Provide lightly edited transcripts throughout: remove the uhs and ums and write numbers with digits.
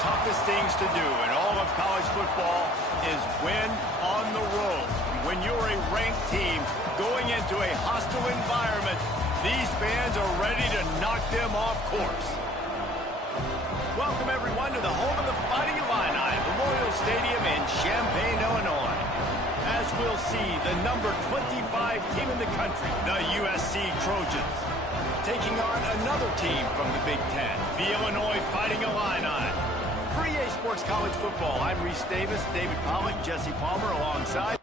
toughest things to do in all of college football is win on the road. When you're a ranked team going into a hostile environment, these fans are ready to knock them off course. Welcome, everyone, to the home of the Fighting Illini, Memorial Stadium in Champaign, Illinois. As we'll see, the number 25 team in the country, the USC Trojans, taking on another team from the Big Ten, the Illinois Fighting Illini. For EA Sports College Football, I'm Reese Davis, David Pollack, Jesse Palmer alongside.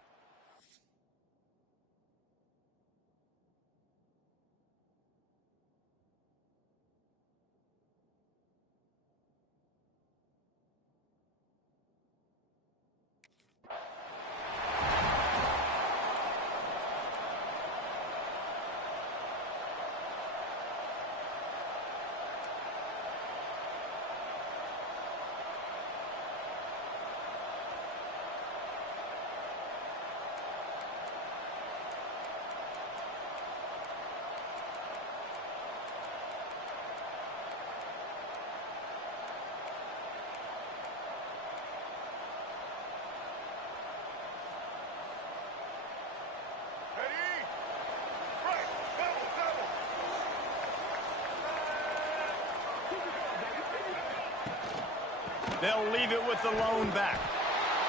They'll leave it with the lone back.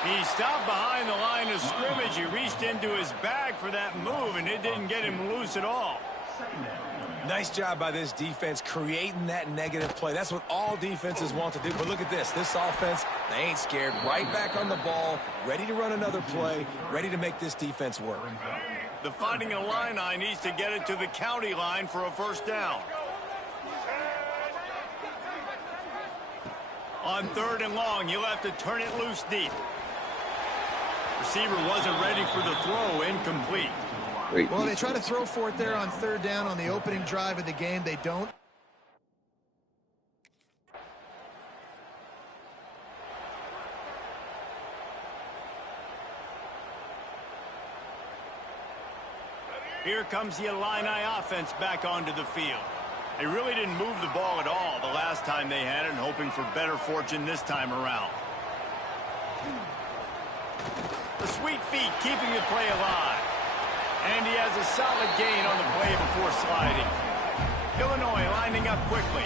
He stopped behind the line of scrimmage. He reached into his bag for that move, and it didn't get him loose at all. Nice job by this defense creating that negative play. That's what all defenses want to do. But look at this. This offense, they ain't scared. Right back on the ball, ready to run another play, ready to make this defense work. The Fighting Illini needs to get it to the county line for a first down. On 3rd and long, you'll have to turn it loose deep. Receiver wasn't ready for the throw, incomplete. Well, they try to throw for it there on 3rd down on the opening drive of the game. They don't. Here comes the Illini offense back onto the field. They really didn't move the ball at all the last time they had it, hoping for better fortune this time around. The sweet feet keeping the play alive. And he has a solid gain on the play before sliding. Illinois lining up quickly.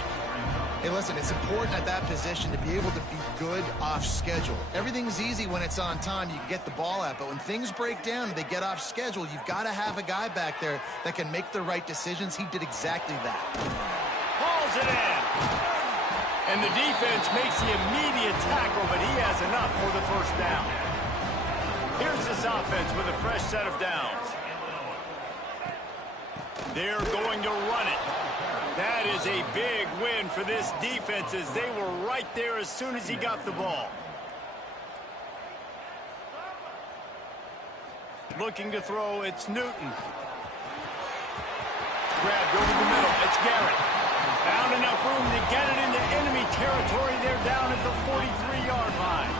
Hey, listen, it's important at that position to be able to be good off schedule. Everything's easy when it's on time. You can get the ball out. But when things break down and they get off schedule, you've got to have a guy back there that can make the right decisions. He did exactly that. Hauls it in. And the defense makes the immediate tackle, but he has enough for the first down. Here's this offense with a fresh set of downs. They're going to run it. That is a big win for this defense as they were right there as soon as he got the ball. Looking to throw, it's Newton. Grabbed over the middle, it's Garrett. Found enough room to get it into enemy territory. They're down at the 43-yard line.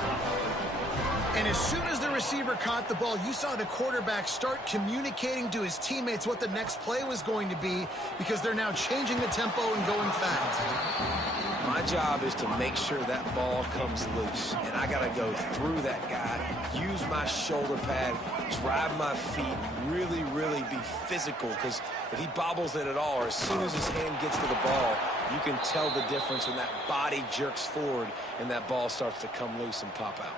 And as soon as the receiver caught the ball, you saw the quarterback start communicating to his teammates what the next play was going to be because they're now changing the tempo and going fast. My job is to make sure that ball comes loose, and I got to go through that guy, use my shoulder pad, drive my feet, really, really be physical, because if he bobbles it at all, or as soon as his hand gets to the ball, you can tell the difference when that body jerks forward and that ball starts to come loose and pop out.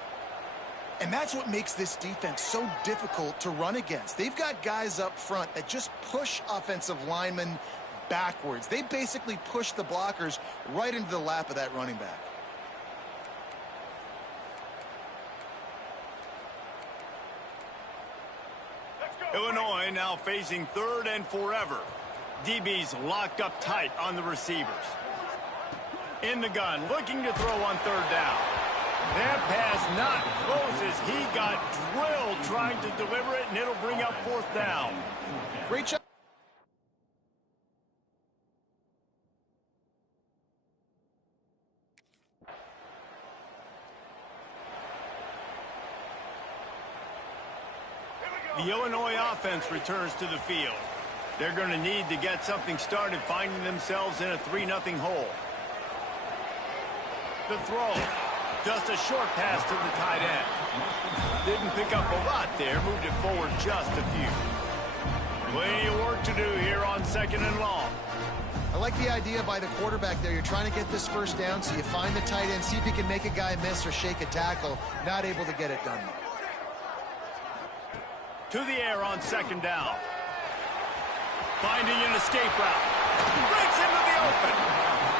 And that's what makes this defense so difficult to run against. They've got guys up front that just push offensive linemen backwards. They basically push the blockers right into the lap of that running back. Illinois now facing 3rd and forever. DB's locked up tight on the receivers. In the gun, looking to throw on 3rd down. That pass not close as he got drilled trying to deliver it, and it'll bring up 4th down. Great job. The Illinois offense returns to the field. They're going to need to get something started, finding themselves in a 3-0 hole. The throw. Just a short pass to the tight end. Didn't pick up a lot there, moved it forward just a few. Plenty of work to do here on 2nd and long. I like the idea by the quarterback there. You're trying to get this first down, so you find the tight end, see if you can make a guy miss or shake a tackle. Not able to get it done. To the air on 2nd down. Finding an escape route. Breaks into the open.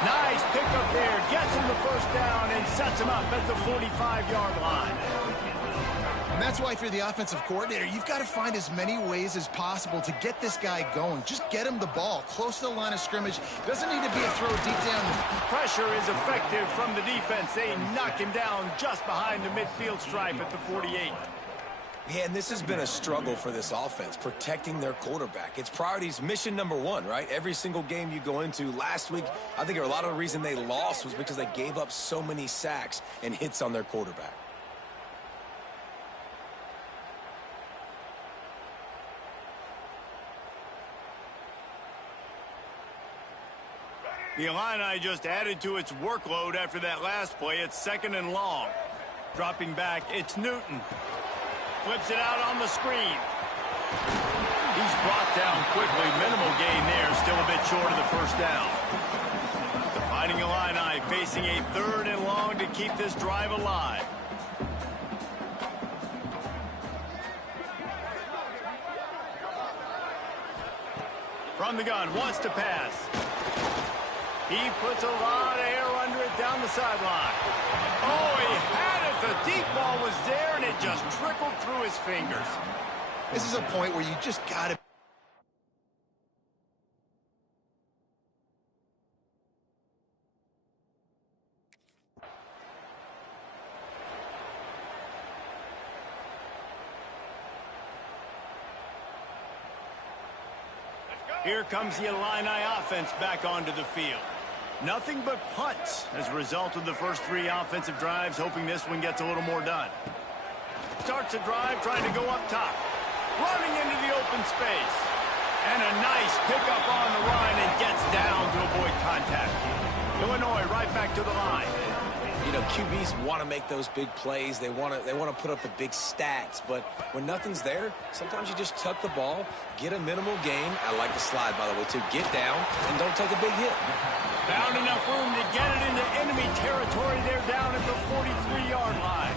Nice pickup there. Gets him the first down and sets him up at the 45-yard line. And that's why if you're the offensive coordinator, you've got to find as many ways as possible to get this guy going. Just get him the ball close to the line of scrimmage. Doesn't need to be a throw deep down. Pressure is effective from the defense. They knock him down just behind the midfield stripe at the 48. Yeah, and this has been a struggle for this offense, protecting their quarterback. It's priorities, mission number one, right? Every single game you go into. Last week, I think a lot of the reason they lost was because they gave up so many sacks and hits on their quarterback. The Illini just added to its workload after that last play. It's 2nd and long. Dropping back, it's Newton. Flips it out on the screen. He's brought down quickly. Minimal gain there. Still a bit short of the first down. The Fighting Illini facing a 3rd and long to keep this drive alive. From the gun, wants to pass. He puts a lot of air under it down the sideline. Oh, he had it. The deep ball was there, and it just trickled through his fingers. This is a point where you just got to. Here comes the Illini offense back onto the field. Nothing but punts as a result of the first 3 offensive drives, hoping this one gets a little more done. Starts a drive trying to go up top. Running into the open space. And a nice pickup on the run and gets down to avoid contact. Illinois right back to the line. You know, QBs want to make those big plays. They want to put up the big stats. But when nothing's there, sometimes you just tuck the ball, get a minimal gain. I like the slide, by the way, too. Get down and don't take a big hit. Found enough room to get it into enemy territory. They're down at the 43-yard line.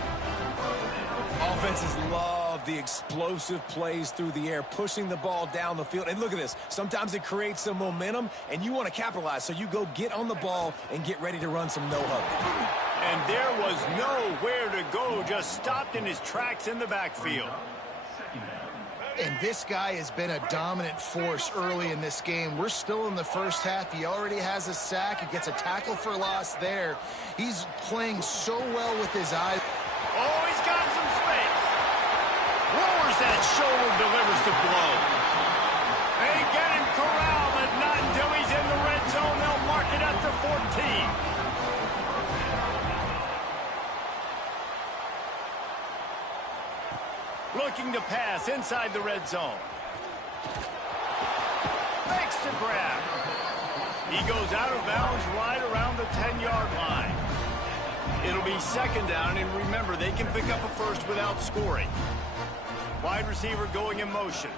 Offenses love the explosive plays through the air, pushing the ball down the field. And look at this. Sometimes it creates some momentum, and you want to capitalize. So you go get on the ball and get ready to run some no-huddle. And there was nowhere to go, just stopped in his tracks in the backfield. And this guy has been a dominant force early in this game. We're still in the first half. He already has a sack. He gets a tackle for loss there. He's playing so well with his eyes. Oh, he's got some space. Lowers that shoulder, delivers the blow. They get him corralled, but not until he's in the red zone. They'll mark it at the 14. Looking to pass inside the red zone. Makes the grab. He goes out of bounds right around the 10-yard line. It'll be 2nd down, and remember, they can pick up a first without scoring. Wide receiver going in motion.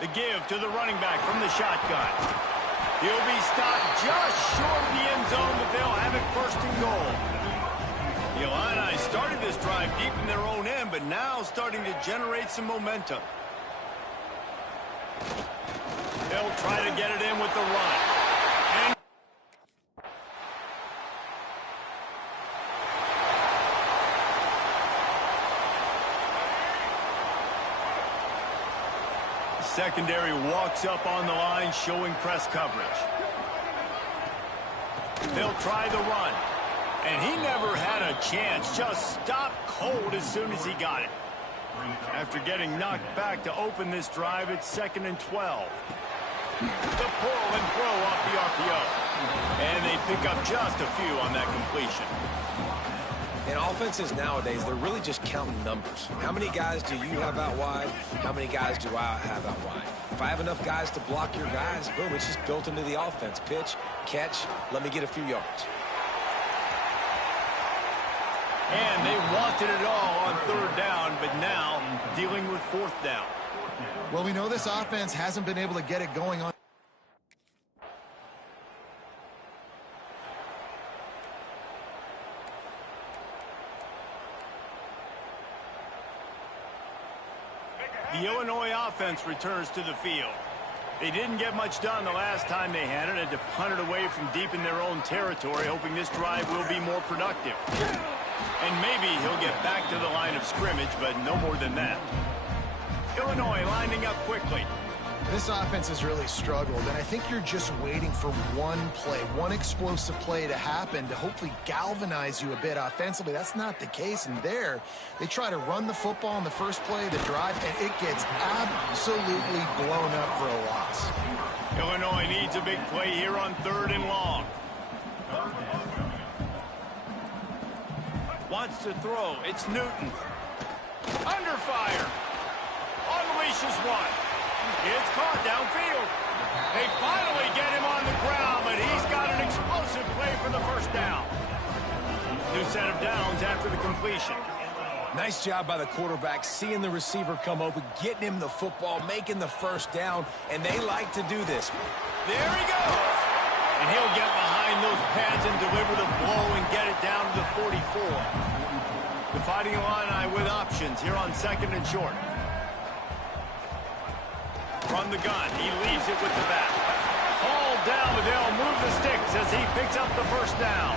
The give to the running back from the shotgun. He'll be stopped just short of the end zone, but they'll have it 1st and goal. The Illini started this drive deep in their own end, but now starting to generate some momentum. They'll try to get it in with the run. And secondary walks up on the line, showing press coverage. They'll try the run. And he never had a chance, just stopped cold as soon as he got it. After getting knocked back to open this drive, it's 2nd and 12. The pull and throw off the RPO. And they pick up just a few on that completion. In offenses nowadays, they're really just counting numbers. How many guys do you have out wide? How many guys do I have out wide? If I have enough guys to block your guys, boom, it's just built into the offense. Pitch, catch, let me get a few yards. And they wanted it all on third down, but now dealing with fourth down. Well, we know this offense hasn't been able to get it going on. The Illinois offense returns to the field. They didn't get much done the last time they had it, and to punt it away from deep in their own territory, hoping this drive will be more productive. And maybe he'll get back to the line of scrimmage, but no more than that. Illinois lining up quickly. This offense has really struggled, and I think you're just waiting for one play, one explosive play to happen to hopefully galvanize you a bit offensively. That's not the case, and there, they try to run the football in the first play of the drive, and it gets absolutely blown up for a loss. Illinois needs a big play here on third and long. Wants to throw. It's Newton. Under fire. Unleashes one. It's caught downfield. They finally get him on the ground, but he's got an explosive play for the first down. New set of downs after the completion. Nice job by the quarterback, seeing the receiver come open, getting him the football, making the first down, and they like to do this. There he goes. And he'll get behind those pads and deliver the blow and get it down to the 44. The Fighting Illini with options here on second and short. From the gun, he leaves it with the back. Hauled down, but they'll move the sticks as he picks up the first down.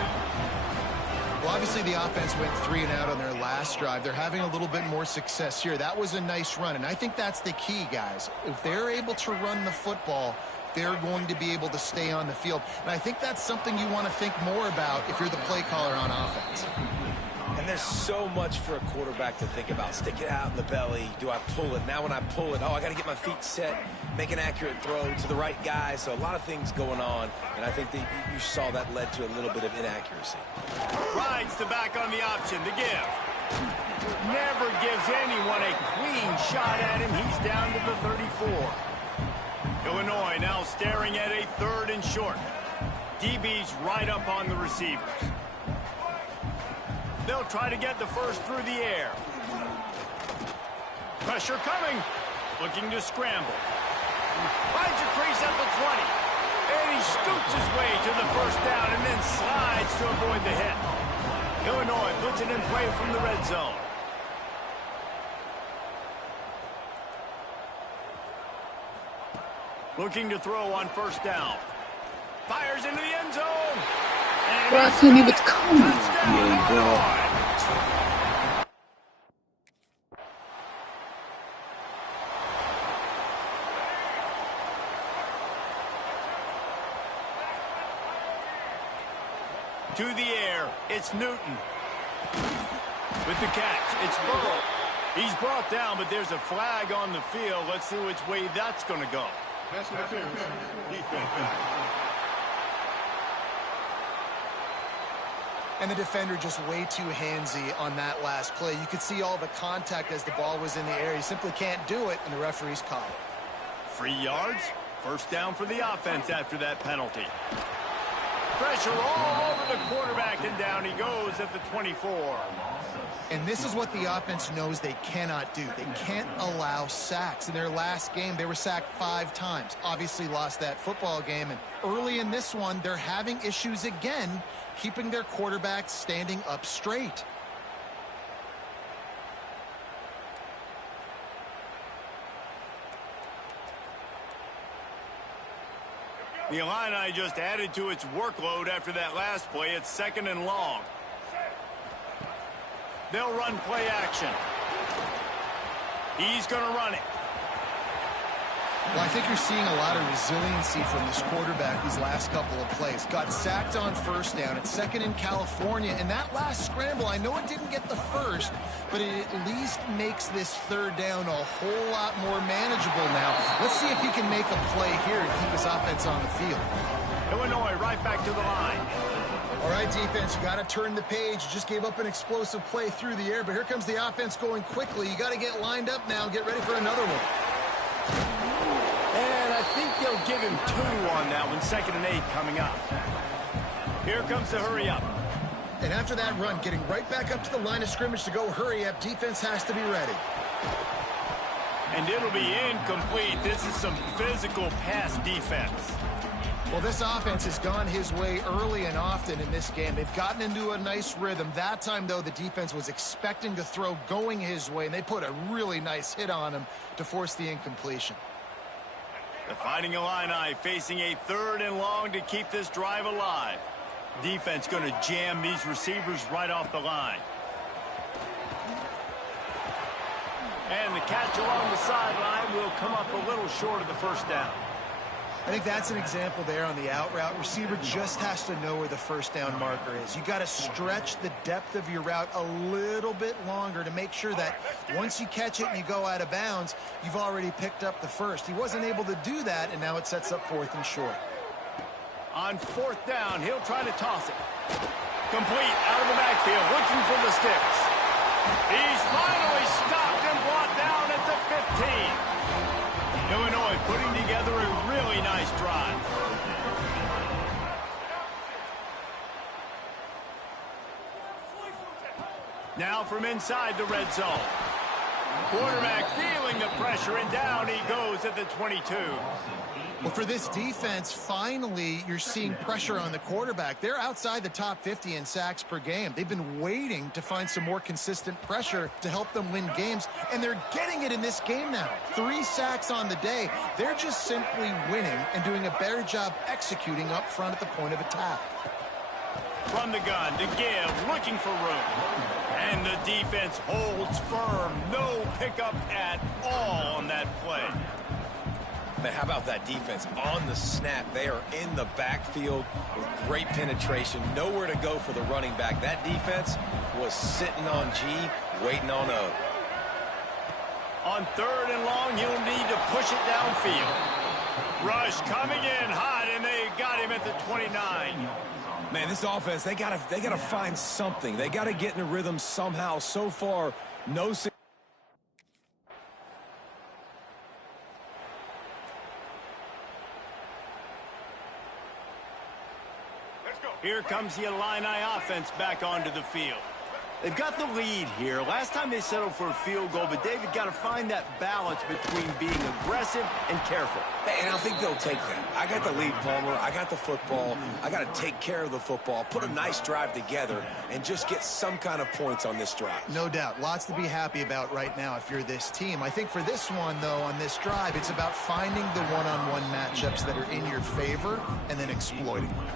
Well, obviously the offense went 3 and out on their last drive. They're having a little bit more success here. That was a nice run, and I think that's the key, guys. If they're able to run the football, they're going to be able to stay on the field. And I think that's something you want to think more about if you're the play caller on offense. And there's so much for a quarterback to think about. Stick it out in the belly. Do I pull it? Now when I pull it, I got to get my feet set, make an accurate throw to the right guy. So a lot of things going on, and I think that you saw that led to a little bit of inaccuracy. Rides the back on the option to give. Never gives anyone a clean shot at him. He's down to the 34. Illinois now staring at a third and short. DB's right up on the receivers. They'll try to get the first through the air. Pressure coming. Looking to scramble. Finds a crease at the 20. And he scoots his way to the first down and then slides to avoid the hit. Illinois puts it in play from the red zone. Looking to throw on first down. Fires into the end zone. Bro, I can't even come. Yeah, bro. To the air, it's Newton. With the catch, it's Burrow. He's brought down, but there's a flag on the field. Let's see which way that's going to go. And the defender just way too handsy on that last play. You could see all the contact as the ball was in the air. He simply can't do it, and the referees call it. 3 yards, first down for the offense after that penalty. Pressure all over the quarterback, and down he goes at the 24. And this is what the offense knows they cannot do. They can't allow sacks. In their last game, they were sacked 5 times. Obviously lost that football game. And early in this one, they're having issues again keeping their quarterback standing up straight. The Illini just added to its workload after that last play. It's second and long. They'll run play action. He's going to run it. Well, I think you're seeing a lot of resiliency from this quarterback these last couple of plays. Got sacked on first down. It's second in California. And that last scramble, I know it didn't get the first, but it at least makes this third down a whole lot more manageable now. Let's see if he can make a play here to keep his offense on the field. Illinois right back to the line. All right, defense, you got to turn the page. You just gave up an explosive play through the air, but here comes the offense going quickly. You got to get lined up now. Get ready for another one. And I think they'll give him 2 on that one. Second and 8 coming up. Here comes the hurry up. And after that run, getting right back up to the line of scrimmage to go hurry up, defense has to be ready. And it'll be incomplete. This is some physical pass defense. Well, this offense has gone his way early and often in this game. They've gotten into a nice rhythm. That time, though, the defense was expecting to throw going his way, and they put a really nice hit on him to force the incompletion. The Fighting Illini facing a 3rd and long to keep this drive alive. Defense going to jam these receivers right off the line. And the catch along the sideline will come up a little short of the first down. I think that's an example there on the out route. Receiver just has to know where the first down marker is. You got to stretch the depth of your route a little bit longer to make sure that once you catch it and you go out of bounds, you've already picked up the first. He wasn't able to do that, and now it sets up 4th and short. On 4th down, he'll try to toss it. Complete out of the backfield, looking for the sticks. He's finally stopped and brought down at the 15. Illinois putting together a really nice drive. Now from inside the red zone. Quarterback feeling the pressure, and down he goes at the 22. Well, for this defense, finally, you're seeing pressure on the quarterback. They're outside the top 50 in sacks per game. They've been waiting to find some more consistent pressure to help them win games, and they're getting it in this game now. 3 sacks on the day. They're just simply winning and doing a better job executing up front at the point of attack. From the gun to give, looking for room. And the defense holds firm. No pickup at all on that play. Man, how about that defense on the snap? They are in the backfield with great penetration. Nowhere to go for the running back. That defense was sitting on G, waiting on O. On 3rd and long, he'll need to push it downfield. Rush coming in hot, and they got him at the 29. Man, this offense, they gotta find something. They gotta get in a rhythm somehow. So far, no success. Here comes the Illini offense back onto the field. They've got the lead here. Last time they settled for a field goal, but David got to find that balance between being aggressive and careful. And I think they'll take that. I got the lead, Palmer. I got the football. I got to take care of the football, put a nice drive together, and just get some kind of points on this drive. No doubt. Lots to be happy about right now if you're this team. I think for this one, though, on this drive, it's about finding the one-on-one matchups that are in your favor and then exploiting them.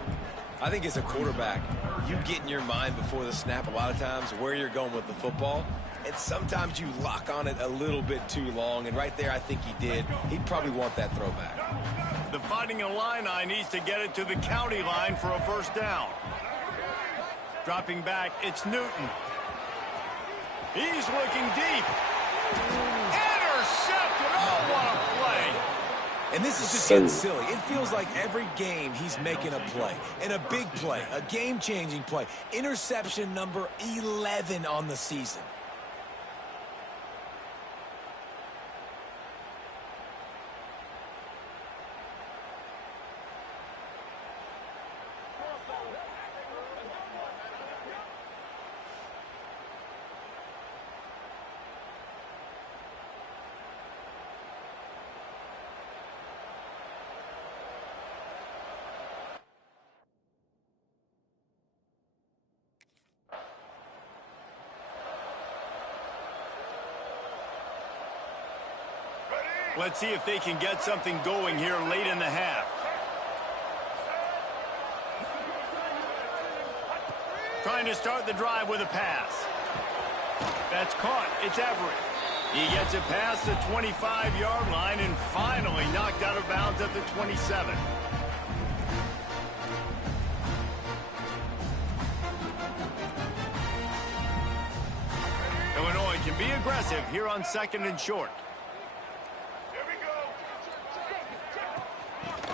I think as a quarterback, you get in your mind before the snap a lot of times where you're going with the football, and sometimes you lock on it a little bit too long, and right there I think he did. He'd probably want that throwback. The Fighting Illini needs to get it to the county line for a first down. Dropping back, it's Newton. He's looking deep. Intercepted! Oh, what a play! And this is just getting silly. It feels like every game he's making a play, and a big play, a game-changing play. Interception number 11 on the season. Let's see if they can get something going here late in the half. Trying to start the drive with a pass. That's caught. It's Everett. He gets it past the 25-yard line and finally knocked out of bounds at the 27. Illinois can be aggressive here on 2nd and short.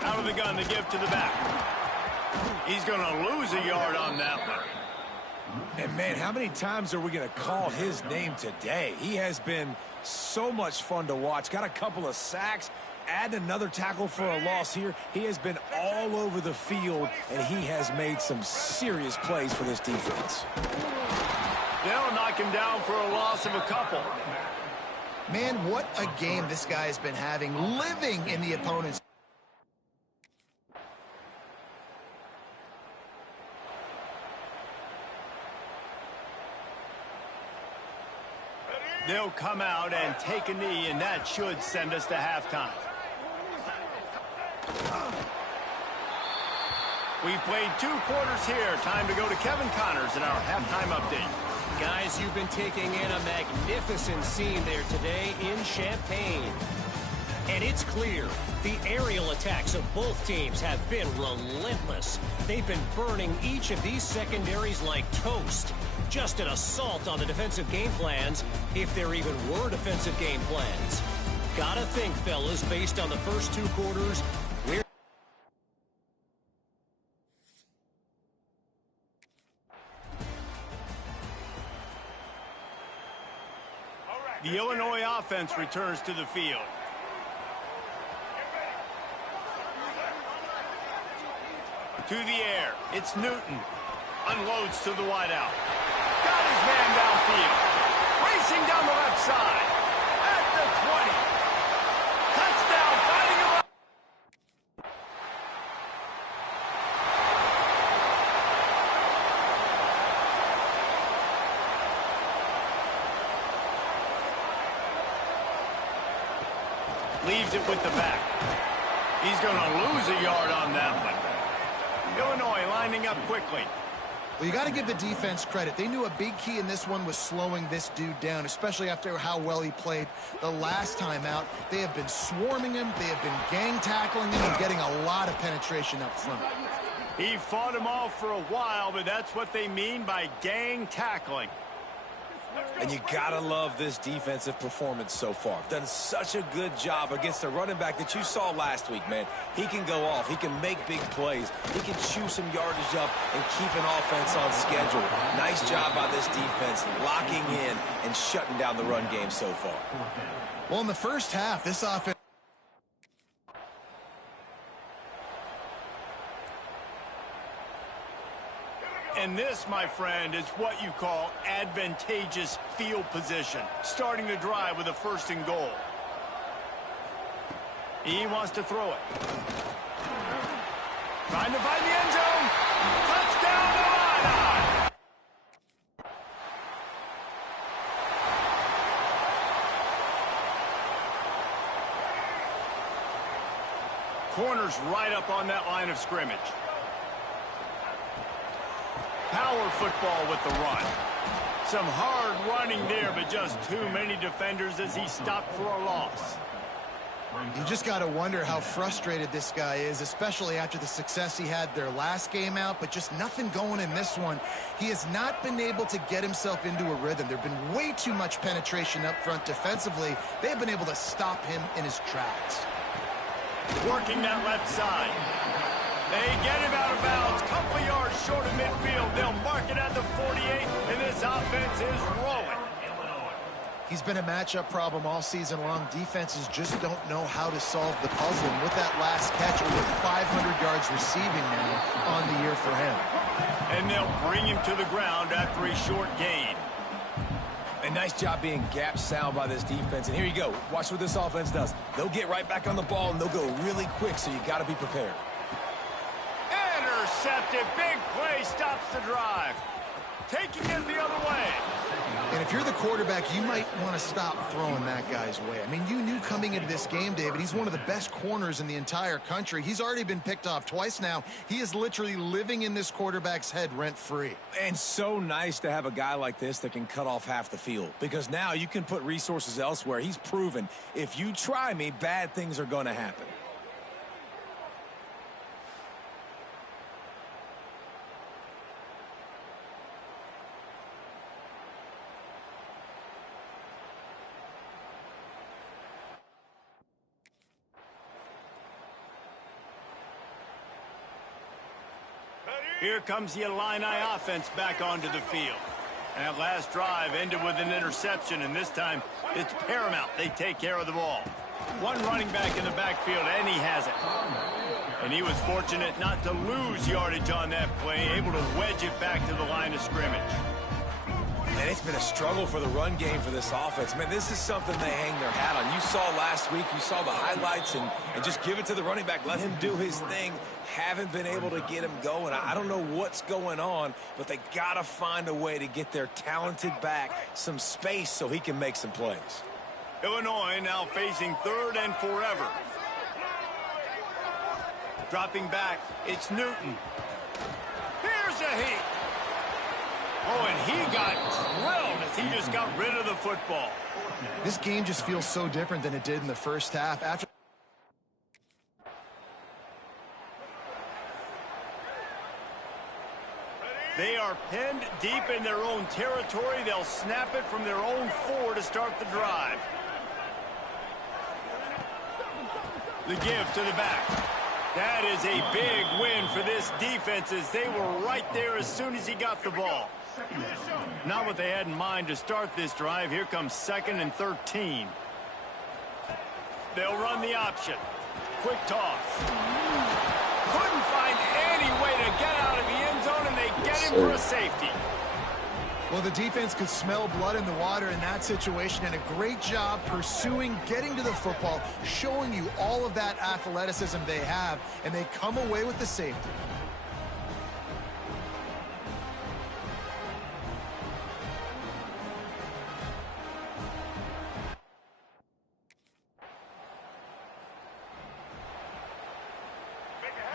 Out of the gun to give to the back. He's going to lose a yard on that one. And, man, how many times are we going to call his name today? He has been so much fun to watch. Got a couple of sacks, add another tackle for a loss here. He has been all over the field, and he has made some serious plays for this defense. They'll knock him down for a loss of a couple. Man, what a game this guy has been having, living in the opponent's. They'll come out and take a knee, and that should send us to halftime. We've played 2 quarters here. Time to go to Kevin Connors in our halftime update. Guys, you've been taking in a magnificent scene there today in Champaign. And it's clear the aerial attacks of both teams have been relentless. They've been burning each of these secondaries like toast. Just an assault on the defensive game plans, if there even were defensive game plans. Gotta think, fellas, based on the first 2 quarters, we're... The Illinois offense returns to the field. To the air, it's Newton. Unloads to the wideout. Got his man downfield. Racing down the left side. At the 20. Touchdown, finding him up. Leaves it with the back. He's going to lose a yard on that one. Illinois lining up quickly. Well, you got to give the defense credit. They knew a big key in this one was slowing this dude down, especially after how well he played the last time out. They have been swarming him. They have been gang tackling him and getting a lot of penetration up front. He fought him off for a while, but that's what they mean by gang tackling. And you gotta love this defensive performance so far. Done such a good job against the running back that you saw last week, man. He can go off. He can make big plays. He can chew some yardage up and keep an offense on schedule. Nice job by this defense locking in and shutting down the run game so far. Well, in the first half, this offense... And this, my friend, is what you call advantageous field position. Starting the drive with a 1st and goal. He wants to throw it. Trying to find the end zone. Touchdown, Illini! Corners right up on that line of scrimmage. Power football with the run. Some hard running there, but just too many defenders as he stopped for a loss. You just got to wonder how frustrated this guy is, especially after the success he had their last game out, but just nothing going in this one. He has not been able to get himself into a rhythm. There's been way too much penetration up front defensively. They've been able to stop him in his tracks. Working that left side. They get him out of bounds. Couple yards short of midfield. They'll mark it at the 48, and this offense is rolling. He's been a matchup problem all season long. Defenses just don't know how to solve the puzzle. And with that last catch, over 500 yards receiving now on the year for him. And they'll bring him to the ground after a short gain. A nice job being gap sound by this defense. And here you go. Watch what this offense does. They'll get right back on the ball, and they'll go really quick, so you got to be prepared. Intercepted. Big play stops the drive. Taking it the other way. And if you're the quarterback, you might want to stop throwing that guy's way. I mean, you knew coming into this game, David, he's one of the best corners in the entire country. He's already been picked off twice now. He is literally living in this quarterback's head rent-free. And so nice to have a guy like this that can cut off half the field, because now you can put resources elsewhere. He's proven if you try me, bad things are going to happen. Here comes the Illini offense back onto the field. And that last drive ended with an interception, and this time it's paramount they take care of the ball. One running back in the backfield, and he has it. And he was fortunate not to lose yardage on that play, able to wedge it back to the line of scrimmage. And it's been a struggle for the run game for this offense. Man, this is something they hang their hat on. You saw last week, you saw the highlights, and just give it to the running back. Let him do his thing. Haven't been able to get him going. I don't know what's going on, but they got to find a way to get their talented back some space so he can make some plays. Illinois now facing 3rd and forever. Dropping back, it's Newton. Here's a heat. Oh, and he got drilled as he just got rid of the football. This game just feels so different than it did in the first half. After they are pinned deep in their own territory. They'll snap it from their own 4 to start the drive. The give to the back. That is a big win for this defense as they were right there as soon as he got the ball. Not what they had in mind to start this drive. Here comes 2nd and 13. They'll run the option. Quick toss. Couldn't find any way to get out of the end zone, and they get him for a safety. Well, the defense could smell blood in the water in that situation, and a great job pursuing, getting to the football, showing you all of that athleticism they have, and they come away with the safety.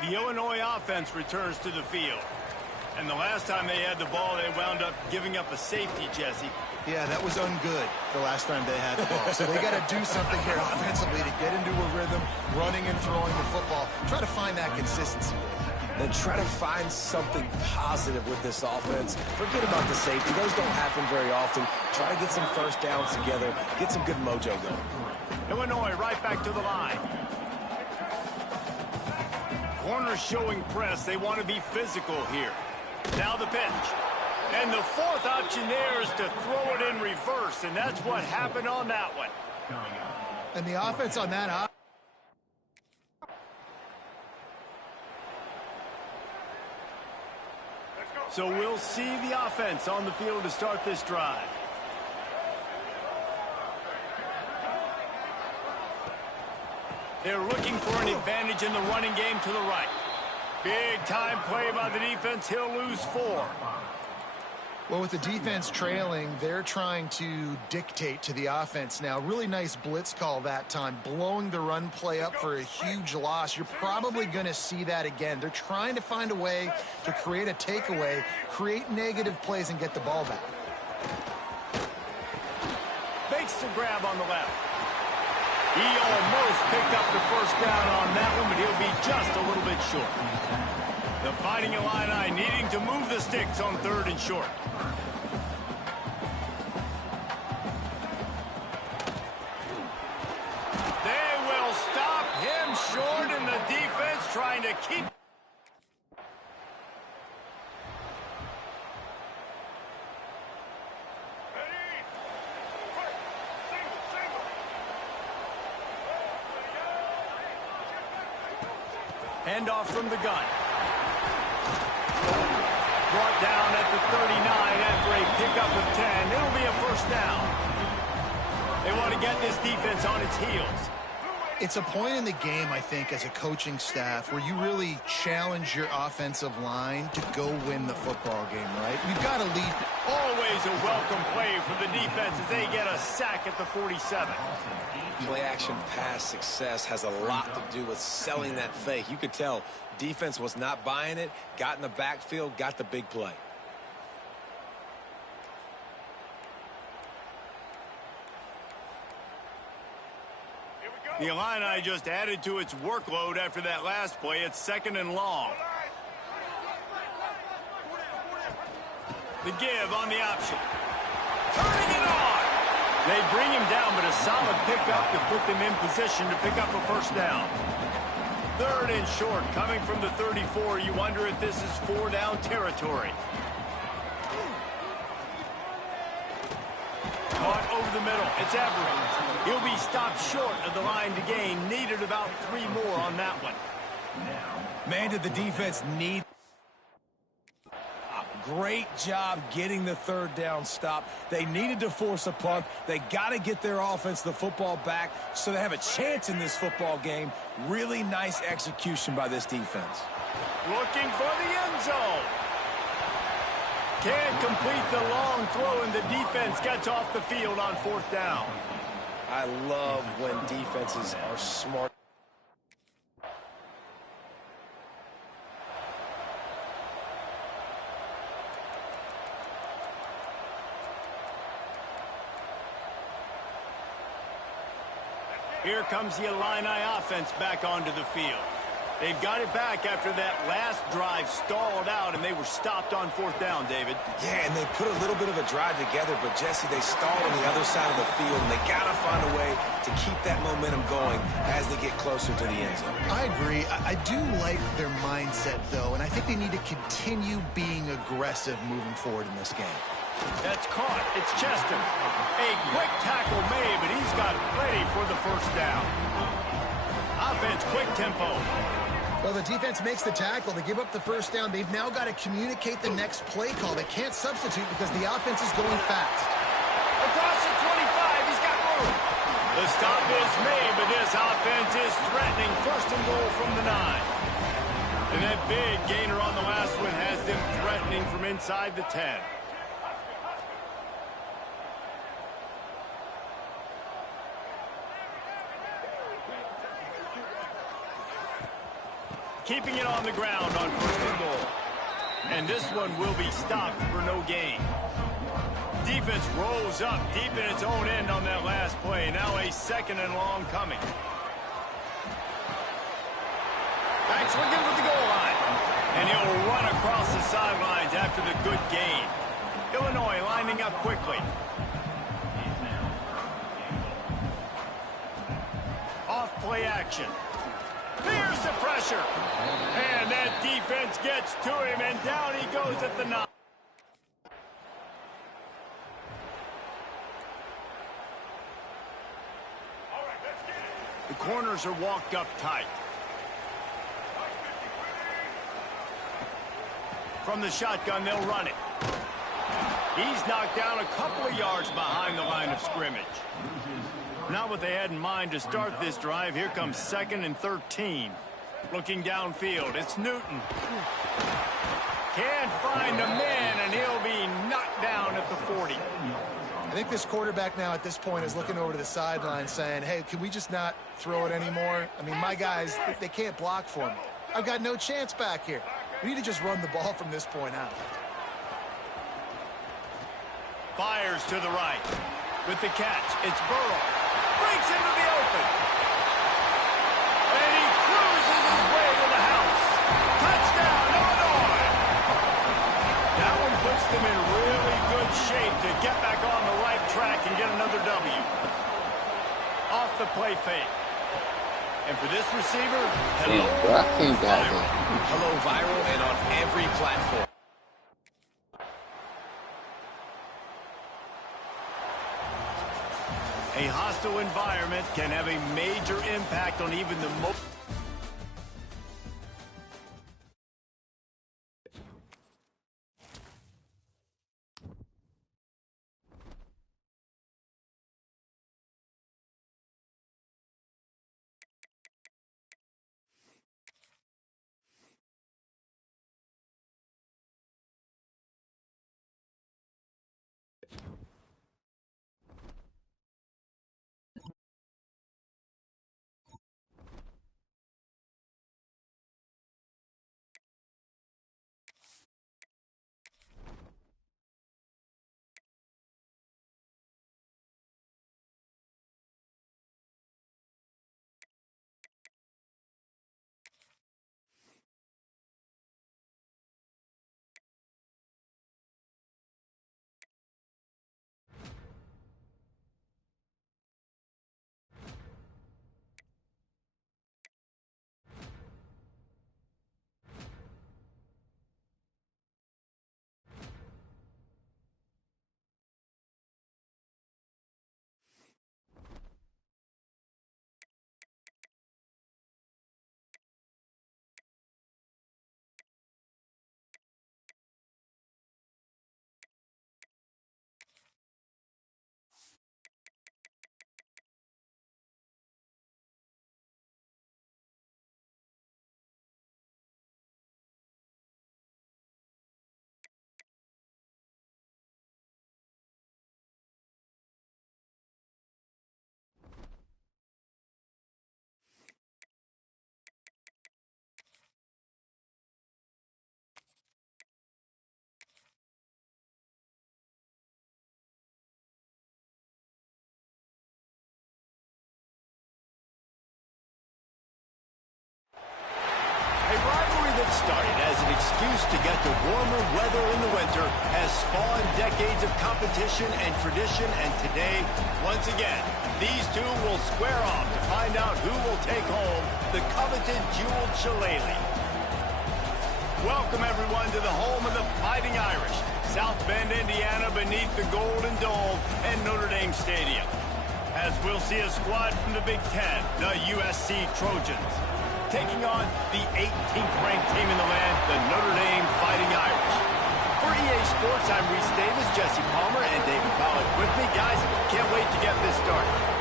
The Illinois offense returns to the field. And the last time they had the ball, they wound up giving up a safety, Jesse. Yeah, that was ungood the last time they had the ball. So they got to do something here offensively to get into a rhythm, running and throwing the football. Try to find that consistency. Then try to find something positive with this offense. Forget about the safety. Those don't happen very often. Try to get some first downs together. Get some good mojo going. Illinois right back to the line. Corners showing press. They want to be physical here. Now the pitch. And the 4th option there is to throw it in reverse, and that's what happened on that one. And the offense on that So we'll see the offense on the field to start this drive. They're looking for an advantage in the running game to the right. Big time play by the defense. He'll lose 4. Well, with the defense trailing, they're trying to dictate to the offense now. Really nice blitz call that time, blowing the run play up for a huge loss. You're probably going to see that again. They're trying to find a way to create a takeaway, create negative plays, and get the ball back. Makes the grab on the left. He almost picked up the first down on that one, but he'll be just a little bit short. The Fighting Illini needing to move the sticks on 3rd and short. They will stop him short, and the defense trying to keep. Handoff from the gun. Brought down at the 39 after a pickup of 10. It'll be a first down. They want to get this defense on its heels. It's a point in the game, I think, as a coaching staff where you really challenge your offensive line to go win the football game, right? You've got to lead. Always a welcome play for the defense as they get a sack at the 47. Play action pass success has a lot to do with selling that fake. You could tell defense was not buying it, got in the backfield, got the big play. The Illini just added to its workload after that last play. It's 2nd and long. The give on the option. Turning it on. They bring him down, but a solid pickup to put them in position to pick up a first down. 3rd and short, coming from the 34. You wonder if this is 4-down territory. Caught over the middle. It's Everett. He'll be stopped short of the line to gain. Needed about 3 more on that one. Man, did the defense need... Great job getting the third down stop. They needed to force a punt. They got to get their offense the football back so they have a chance in this football game. Really nice execution by this defense. Looking for the end zone. Can't complete the long throw, and the defense gets off the field on 4th down. I love when defenses are smart. Here comes the Illini offense back onto the field. They've got it back after that last drive stalled out, and they were stopped on 4th down, David. Yeah, and they put a little bit of a drive together, but, Jesse, they stalled on the other side of the field, and they got to find a way to keep that momentum going as they get closer to the end zone. I agree. I do like their mindset, though, and I think they need to continue being aggressive moving forward in this game. That's caught. It's Chester. A quick tackle made, but he's got plenty for the 1st down. Offense, quick tempo. Well, the defense makes the tackle. They give up the 1st down. They've now got to communicate the next play call. They can't substitute because the offense is going fast. Across the 25, he's got room. The stop is made, but this offense is threatening. 1st and goal from the 9. And that big gainer on the last one has them threatening from inside the 10. Keeping it on the ground on 1st and goal. And this one will be stopped for no gain. Defense rolls up deep in its own end on that last play. Now a 2nd and long coming. Back's looking for the goal line. And he'll run across the sidelines after the good gain. Illinois lining up quickly. Off play action. Here's the pressure. And that defense gets to him, and down he goes at the 9. The corners are walked up tight. From the shotgun, they'll run it. He's knocked down a couple of yards behind the line of scrimmage. Not what they had in mind to start this drive. Here comes 2nd and 13. Looking downfield, it's Newton. Can't find a man, and he'll be knocked down at the 40. I think this quarterback now at this point is looking over to the sideline saying, hey, can we just not throw it anymore? I mean, my guys, they can't block for me. I've got no chance back here. We need to just run the ball from this point out. Fires to the right. With the catch, it's Burrow. Breaks into the open. And he cruises his way to the house. Touchdown, Illinois. That one puts them in really good shape to get back on the right track and get another W. Off the play fake. And for this receiver, hello, viral. Hello, viral, and on every platform. A hostile environment can have a major impact on even the most that started as an excuse to get to warmer weather in the winter has spawned decades of competition and tradition, and today, once again, these two will square off to find out who will take home the coveted jeweled shillelagh. Welcome, everyone, to the home of the Fighting Irish, South Bend, Indiana, beneath the Golden Dome and Notre Dame Stadium. As we'll see a squad from the Big Ten, the USC Trojans, taking on the 18th ranked team in the land, the Notre Dame Fighting Irish. For EA Sports, I'm Reese Davis, Jesse Palmer, and David Pollack with me. Guys, can't wait to get this started.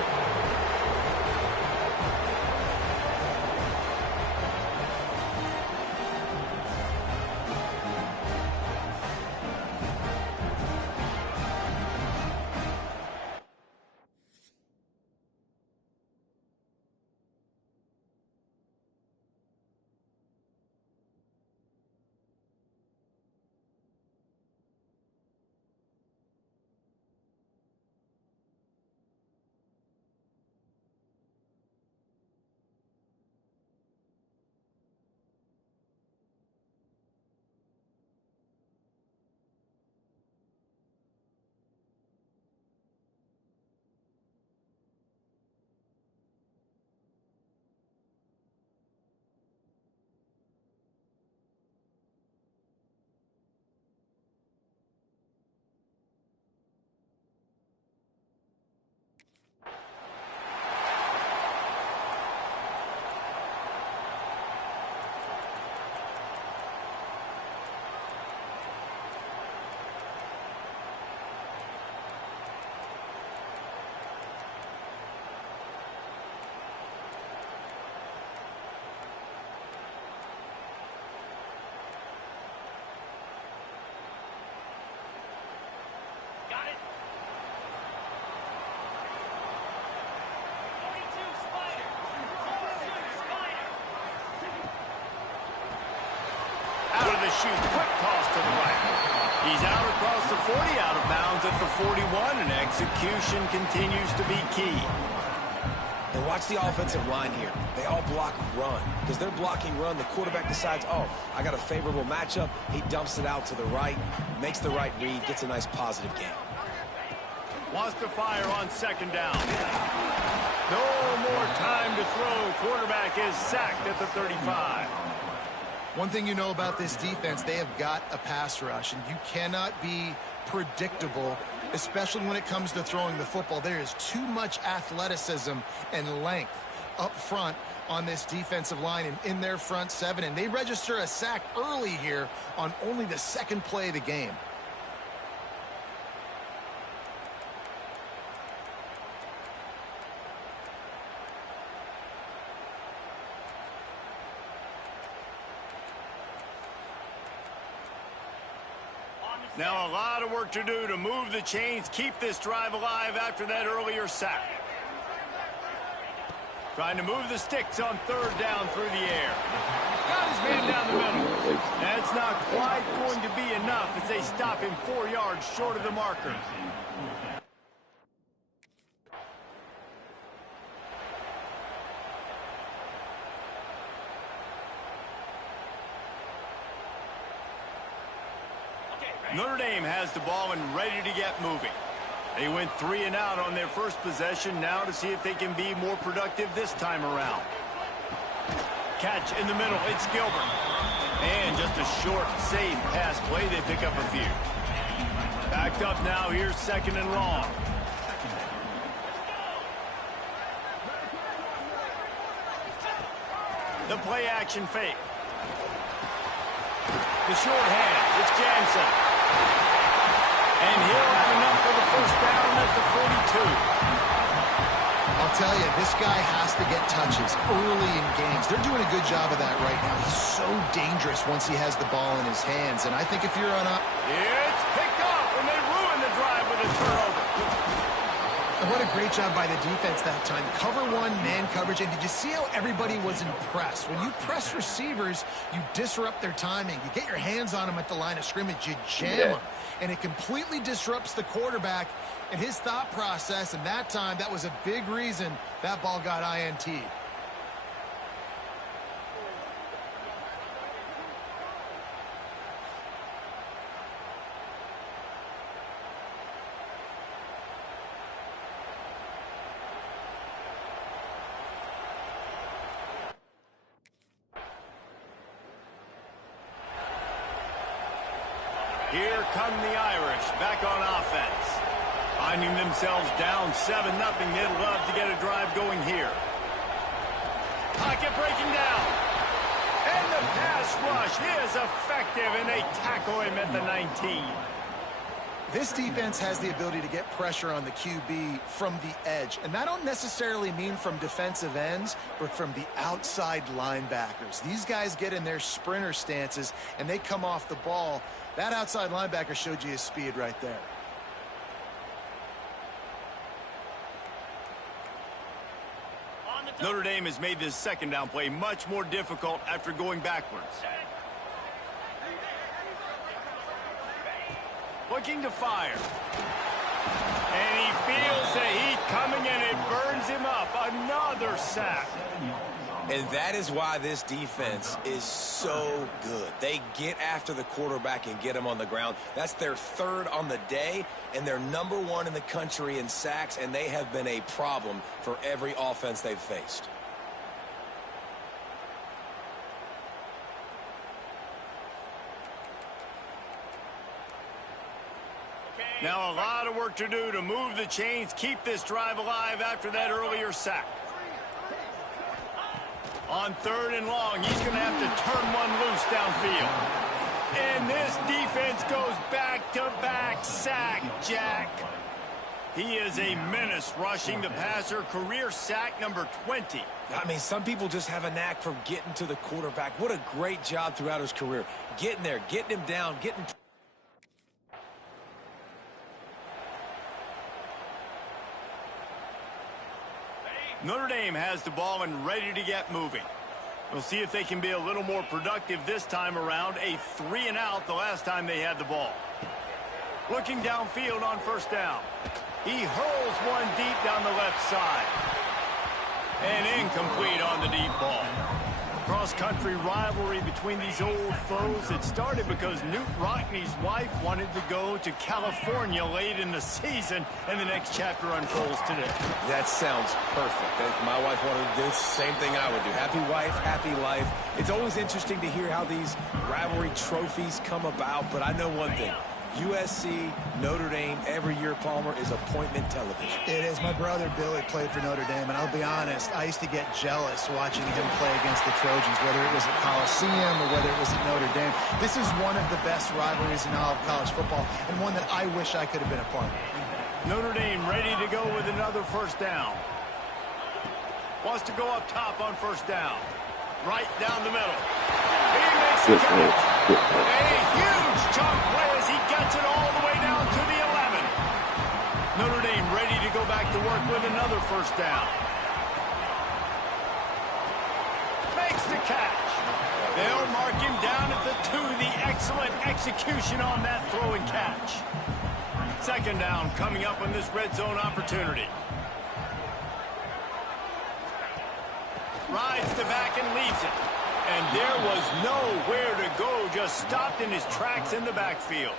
Shoot, quick toss to the right. He's out across the 40, out of bounds at the 41, and execution continues to be key. And watch the offensive line here. They all block run. Because they're blocking run, the quarterback decides, oh, I got a favorable matchup. He dumps it out to the right, makes the right read, gets a nice positive gain. Wants to fire on second down. No more time to throw. Quarterback is sacked at the 35. One thing you know about this defense, they have got a pass rush, and you cannot be predictable, especially when it comes to throwing the football. There is too much athleticism and length up front on this defensive line and in their front seven, and they register a sack early here on only the second play of the game. Now a lot of work to do to move the chains, keep this drive alive after that earlier sack. Trying to move the sticks on third down through the air. Got his man down the middle. That's not quite going to be enough as they stop him 4 yards short of the marker. Notre Dame has the ball and ready to get moving. They went 3 and out on their first possession, now to see if they can be more productive this time around. Catch in the middle, it's Gilbert. And just a short, safe pass play, they pick up a few. Backed up now, here's second and long. The play action fake. The short hand, it's Jansen. And he'll have enough for the first down at the 42. I'll tell you, this guy has to get touches early in games. They're doing a good job of that right now. He's so dangerous once he has the ball in his hands. And I think if you're on a... It's picked off, and they ruin the drive with a turnover. And what a great job by the defense that time. Cover one, man coverage. And did you see how everybody was impressed? When you press receivers, you disrupt their timing. You get your hands on them at the line of scrimmage. You jam them. And it completely disrupts the quarterback and his thought process. And that time, that was a big reason that ball got INT'd. Here come the Irish back on offense. Finding themselves down 7-0. They'd love to get a drive going here. Pocket breaking down. And the pass rush is effective, and they tackle him at the 19. This defense has the ability to get pressure on the QB from the edge. And I don't necessarily mean from defensive ends, but from the outside linebackers. These guys get in their sprinter stances, and they come off the ball. That outside linebacker showed you his speed right there. Notre Dame has made this second down play much more difficult after going backwards. Looking to fire. And he feels the heat coming, and it burns him up. Another sack. And that is why this defense is so good. They get after the quarterback and get him on the ground. That's their third on the day, and they're #1 in the country in sacks, and they have been a problem for every offense they've faced. Now a lot of work to do to move the chains, keep this drive alive after that earlier sack. On 3rd and long, he's going to have to turn one loose downfield. And this defense goes back-to-back sack, Jack. He is a menace rushing the passer, career sack number 20. I mean, some people just have a knack for getting to the quarterback. What a great job throughout his career. Getting there, getting him down, getting... Notre Dame has the ball and ready to get moving. We'll see if they can be a little more productive this time around. A 3-and-out the last time they had the ball. Looking downfield on 1st down. He hurls one deep down the left side. And incomplete on the deep ball. Cross-country rivalry between these old foes. It started because Newt Rockney's wife wanted to go to California late in the season, and the next chapter unfolds today. That sounds perfect. If my wife wanted to do the same thing I would do. Happy wife, happy life. It's always interesting to hear how these rivalry trophies come about, but I know one thing. USC, Notre Dame, every year, Palmer, is appointment television. It is. My brother Billy played for Notre Dame, and I'll be honest, I used to get jealous watching him play against the Trojans, whether it was at Coliseum or whether it was at Notre Dame. This is one of the best rivalries in all of college football, and one that I wish I could have been a part of. Notre Dame ready to go with another 1st down. Wants to go up top on 1st down. Right down the middle. He makes the catch. A huge chunk play as he gets it all the way down to the 11. Notre Dame ready to go back to work with another 1st down. Makes the catch. They'll mark him down at the 2. The excellent execution on that throw and catch. 2nd down coming up on this red zone opportunity. Rides the back and leaves it. And there was nowhere to go, just stopped in his tracks in the backfield.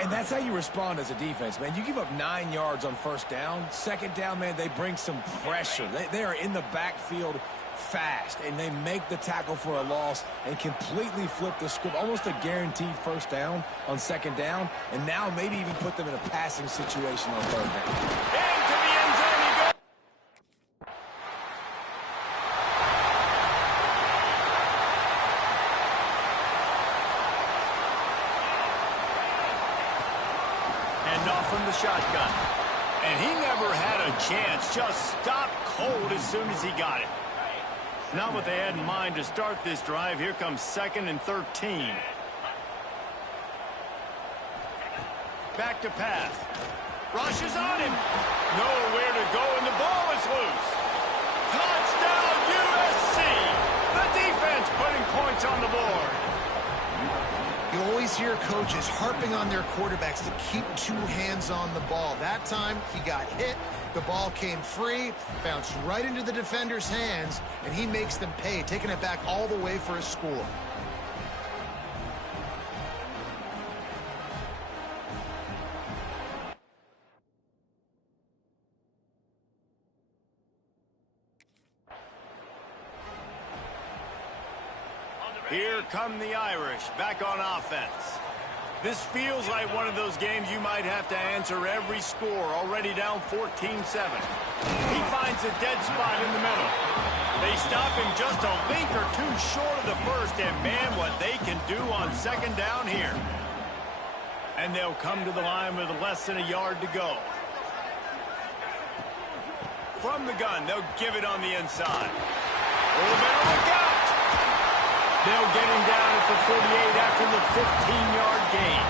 And that's how you respond as a defense, man. You give up 9 yards on 1st down. 2nd down, man, they bring some pressure. They are in the backfield fast, and they make the tackle for a loss and completely flip the script. Almost a guaranteed 1st down on 2nd down, and now maybe even put them in a passing situation on 3rd down. Into the end zone he goes. From the shotgun. And he never had a chance. Just stopped cold as soon as he got it. Not what they had in mind to start this drive. Here comes 2nd and 13. Back to pass. Rushes on him. Nowhere to go, and the ball is loose. Touchdown, USC. The defense putting points on the board. You always hear coaches harping on their quarterbacks to keep 2 hands on the ball. That time, he got hit. The ball came free, bounced right into the defender's hands, and he makes them pay, taking it back all the way for a score. Here come the Irish back on offense. This feels like one of those games you might have to answer every score, already down 14-7. He finds a dead spot in the middle. They stop him just a link or two short of the first, and man, what they can do on second down here. And they'll come to the line with less than a yard to go. From the gun, they'll give it on the inside. Oh, better look out! They'll get him down at the 48 after the 15-yard gain.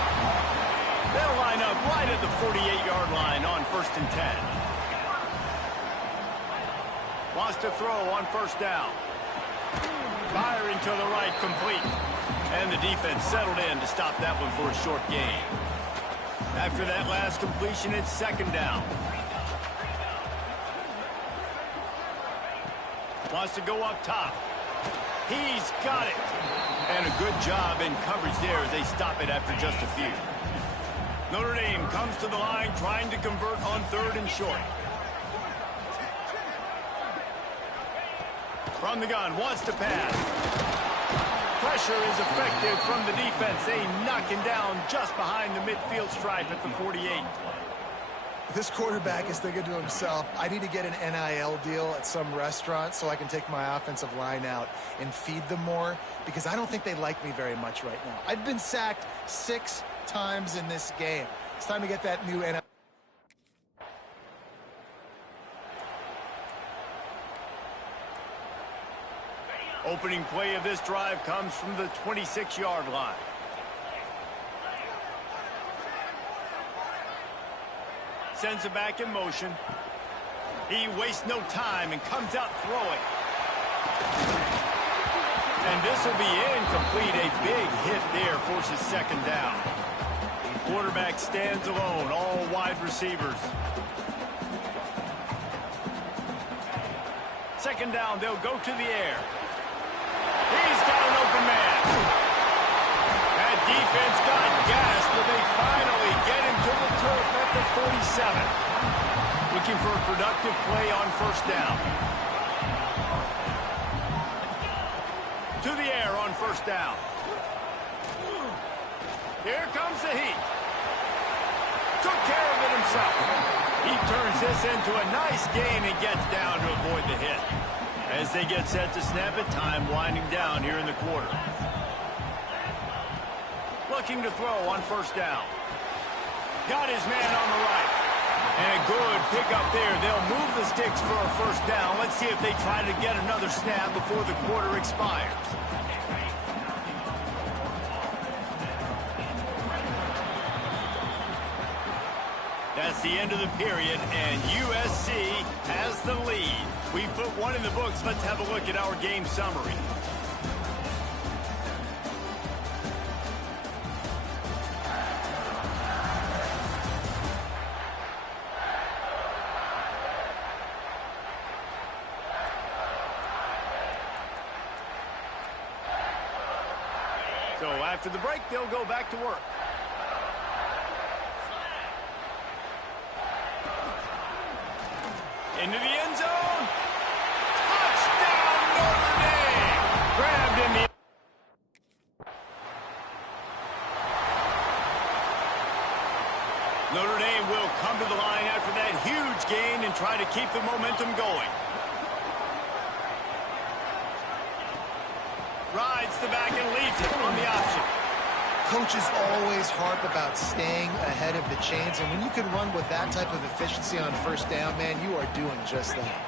They'll line up right at the 48-yard line on 1st and 10. Wants to throw on 1st down. Firing to the right, complete. And the defense settled in to stop that one for a short gain. After that last completion, it's 2nd down. Wants to go up top. He's got it. And a good job in coverage there as they stop it after just a few. Notre Dame comes to the line trying to convert on 3rd and short. From the gun, wants to pass. Pressure is effective from the defense. They knock him down just behind the midfield stripe at the 48. This quarterback is thinking to himself, I need to get an NIL deal at some restaurant so I can take my offensive line out and feed them more, because I don't think they like me very much right now. I've been sacked 6 times in this game. It's time to get that new NIL. Opening play of this drive comes from the 26-yard line. Sends it back in motion. He wastes no time and comes out throwing. And this will be incomplete. A big hit there forces 2nd down. Quarterback stands alone, all wide receivers. 2nd down, they'll go to the air. He's got an open man. That defense got gas, but they finally get him to the turf at the 47. Looking for a productive play on 1st down. To the air on 1st down. Here comes the heat. Took care of it himself. He turns this into a nice gain and gets down to avoid the hit. As they get set to snap it, time winding down here in the quarter. Looking to throw on 1st down. Got his man on the right. And a good pickup there. They'll move the sticks for a 1st down. Let's see if they try to get another snap before the quarter expires. That's the end of the period, and USC has the lead. We put one in the books. Let's have a look at our game summary. So after the break, they'll go back to work. Into the end zone. Touchdown, Notre Dame. Grabbed in the... Notre Dame will come to the line after that huge gain and try to keep the momentum going. Rides the back and leads it on the option. Coaches always harp about staying ahead of the chains, and when you can run with that type of efficiency on 1st down, man, you are doing just that.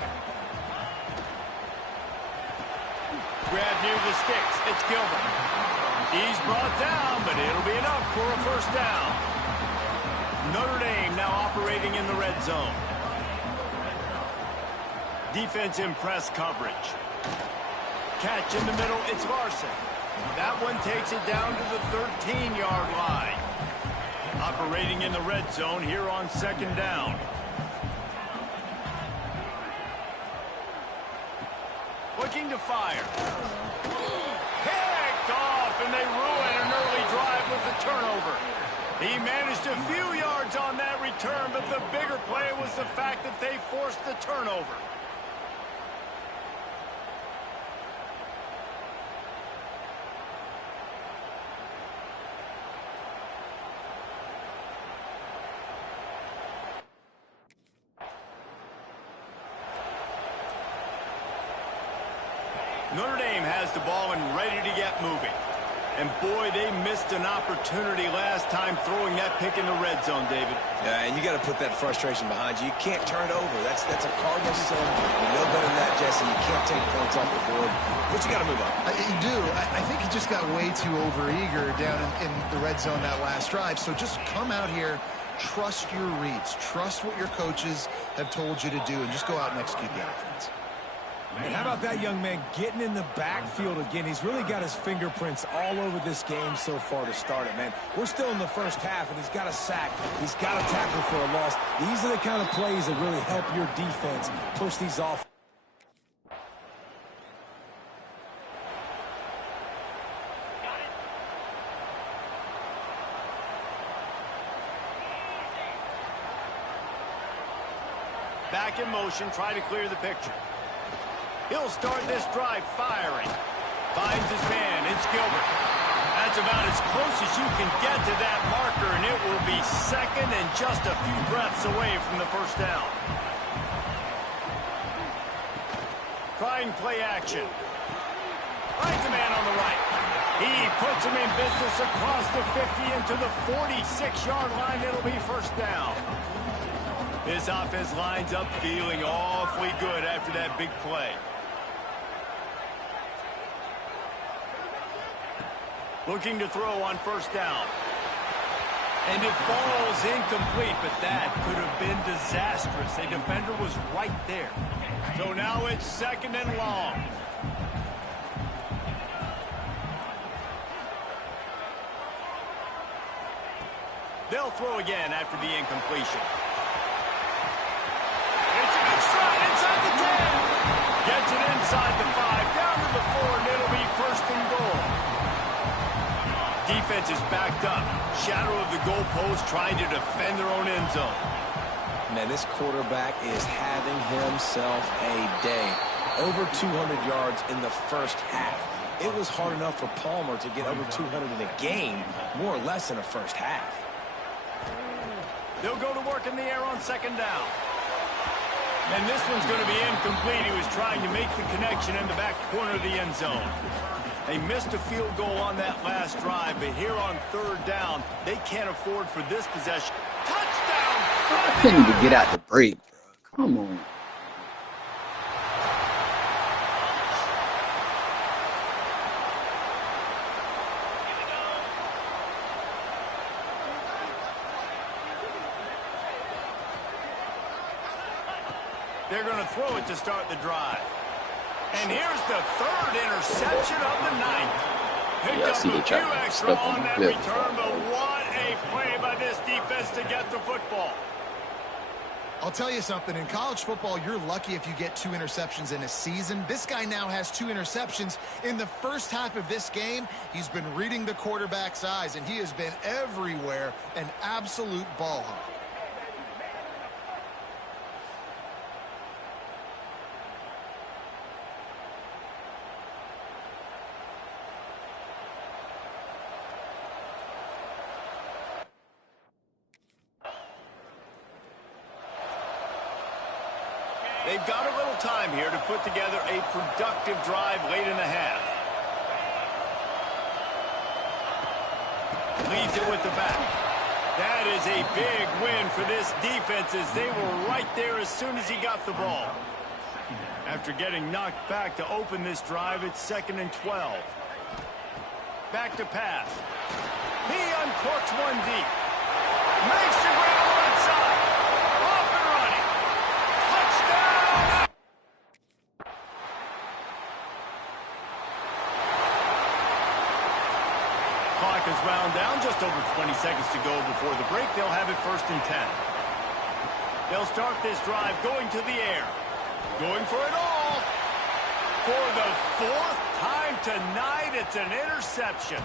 Grab near the sticks. It's Gilbert. He's brought down, but it'll be enough for a 1st down. Notre Dame now operating in the red zone. Defense in press coverage. Catch in the middle. It's Larson. That one takes it down to the 13-yard line. Operating in the red zone here on 2nd down. Looking to fire. Picked off, and they ruin an early drive with the turnover. He managed a few yards on that return, but the bigger play was the fact that they forced the turnover. Notre Dame has the ball and ready to get moving. And boy, they missed an opportunity last time throwing that pick in the red zone, David. Yeah, and you got to put that frustration behind you. You can't turn it over. That's a Cardinal sin. You know better than that, Jesse. You can't take points off the board. But you got to move on. You do. I think he just got way too overeager down in the red zone that last drive. So just come out here, trust your reads, trust what your coaches have told you to do, and just go out and execute the offense. And how about that young man getting in the backfield again? He's really got his fingerprints all over this game so far to start it, man. We're still in the first half, and he's got a sack. He's got a tackle for a loss. These are the kind of plays that really help your defense push these off. Back in motion, try to clear the picture. He'll start this drive firing. Finds his man. It's Gilbert. That's about as close as you can get to that marker, and it will be second and just a few breaths away from the first down. Trying play action. Finds a man on the right. He puts him in business across the 50 into the 46-yard line. It'll be first down. This offense lines up feeling awfully good after that big play. Looking to throw on first down. And it falls incomplete, but that could have been disastrous. A defender was right there. So now it's second and long. They'll throw again after the incompletion. It's a good stride inside the 10. Gets it inside the 5, down to the 4, and it'll be first and goal. Defense is backed up. Shadow of the goalpost trying to defend their own end zone. Man, this quarterback is having himself a day. Over 200 yards in the first half. It was hard enough for Palmer to get over 200 in a game, more or less in a first half. They'll go to work in the air on second down. And this one's going to be incomplete. He was trying to make the connection in the back corner of the end zone. They missed a field goal on that last drive, but here on third down, they can't afford for this possession. Touchdown! I couldn't even get out the break, bro. Come on. They're going to throw it to start the drive. And here's the third interception of the night. Picked up a few extra on that return, but what a play by this defense to get the football. I'll tell you something. In college football, you're lucky if you get 2 interceptions in a season. This guy now has 2 interceptions. In the first half of this game, he's been reading the quarterback's eyes, and he has been everywhere, an absolute ball hawk. They've got a little time here to put together a productive drive late in the half. Leaves it with the back. That is a big win for this defense as they were right there as soon as he got the ball. After getting knocked back to open this drive, it's second and 12. Back to pass. He uncorks one deep. Makes the grab on the right side. Off and running. Touchdown! Clock is wound down. Just over 20 seconds to go before the break. They'll have it first and 10. They'll start this drive going to the air. Going for it all. For the 4th time tonight, it's an interception.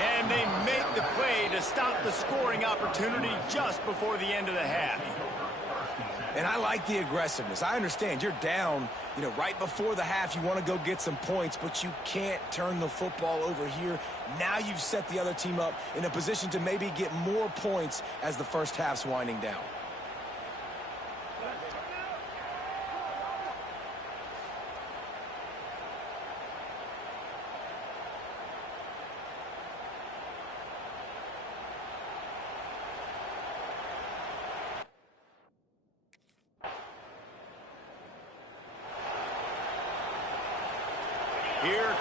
And they make the play to stop the scoring opportunity just before the end of the half. And I like the aggressiveness. I understand you're down, right before the half. You want to go get some points, but you can't turn the football over here. Now you've set the other team up in a position to maybe get more points as the first half's winding down.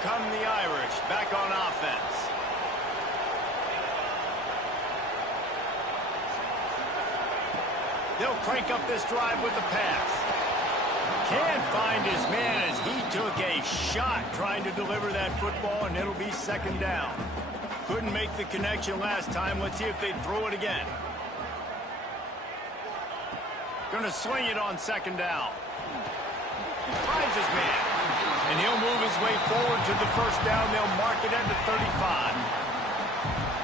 come the Irish back on offense. They'll crank up this drive with the pass. Can't find his man as he took a shot trying to deliver that football, and it'll be second down. Couldn't make the connection last time. Let's see if they throw it again. Going to swing it on second down. Finds his man. And he'll move his way forward to the first down. They'll mark it at the 35.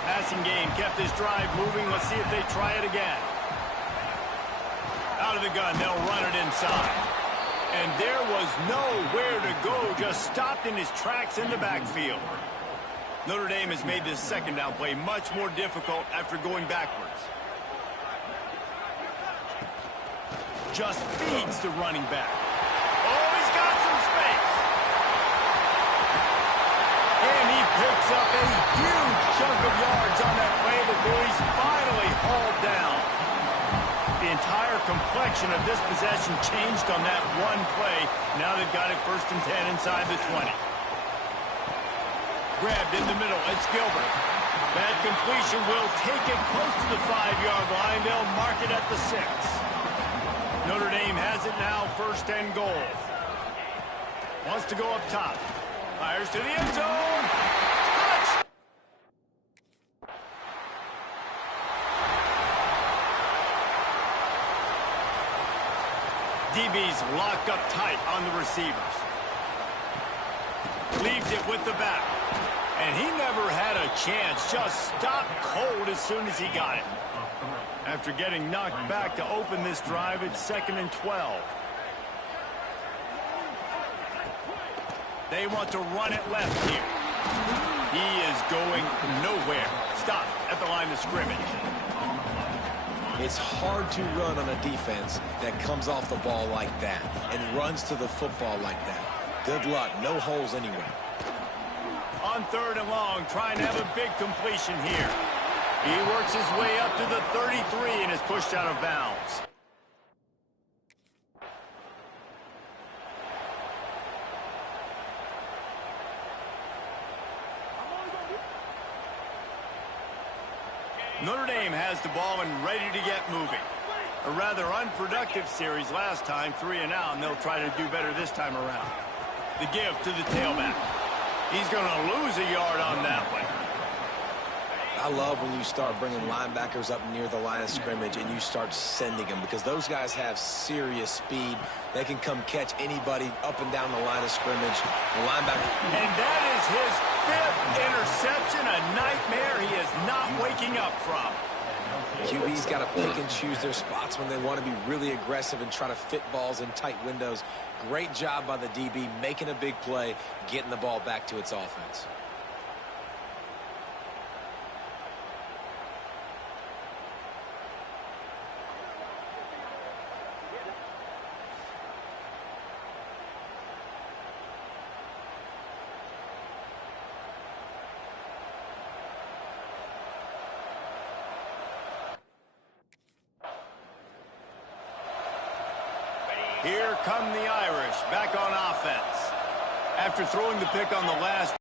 Passing game kept this drive moving. Let's see if they try it again. Out of the gun, they'll run it inside. And there was nowhere to go, just stopped in his tracks in the backfield. Notre Dame has made this second down play much more difficult after going backwards. Just feeds the running back. Oh, he's got some space. And he picks up a huge chunk of yards on that play before he's finally hauled down. The entire complexion of this possession changed on that one play. Now they've got it 1st and 10 inside the 20. Grabbed in the middle. It's Gilbert. That completion will take it close to the 5-yard line. They'll mark it at the 6. Notre Dame has it now, 1st and goal. Wants to go up top. Fires to the end zone. Touch! DB's locked up tight on the receivers. Leaves it with the back. And he never had a chance. Just stopped cold as soon as he got it. After getting knocked back to open this drive, it's 2nd and 12. They want to run it left here. He is going nowhere. Stopped at the line of scrimmage. It's hard to run on a defense that comes off the ball like that and runs to the football like that. Good luck. No holes anywhere. On 3rd and long, trying to have a big completion here. He works his way up to the 33 and is pushed out of bounds. Notre Dame has the ball and ready to get moving. A rather unproductive series last time, 3 and out, and they'll try to do better this time around. The give to the tailback. He's going to lose a yard on that one. I love when you start bringing linebackers up near the line of scrimmage and you start sending them, because those guys have serious speed. They can come catch anybody up and down the line of scrimmage. The linebacker. And that is his 5th interception, a nightmare he is not waking up from. QB's got to pick and choose their spots when they want to be really aggressive and try to fit balls in tight windows. Great job by the DB making a big play, getting the ball back to its offense. Here come the Irish back on offense. After throwing the pick on the last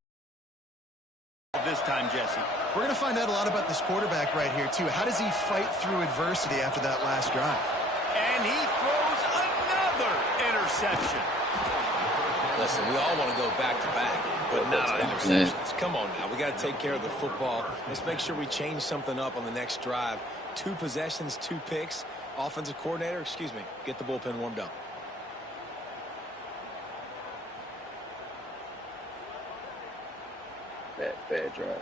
this time, Jesse. We're going to find out a lot about this quarterback right here, too. How does he fight through adversity after that last drive? And he throws another interception. Listen, we all want to go back-to-back, but not on interceptions. Come on now. We got to take care of the football. Let's make sure we change something up on the next drive. 2 possessions, 2 picks. Offensive coordinator, get the bullpen warmed up. Bad drives.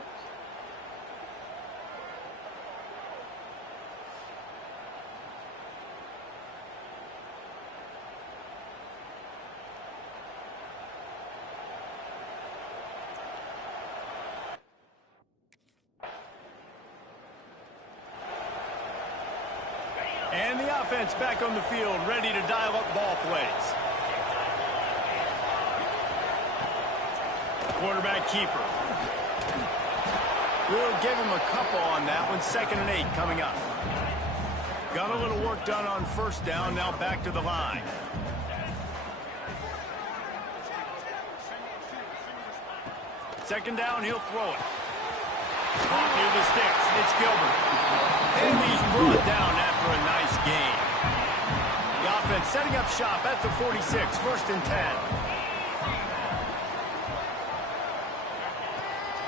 And the offense back on the field, ready to dial up ball plays. Quarterback keeper. We'll give him a couple on that one. 2nd and 8 coming up. Got a little work done on 1st down. Now back to the line. Second down, he'll throw it. Caught near the sticks. It's Gilbert. And he's brought down after a nice gain. The offense setting up shop at the 46, 1st and 10.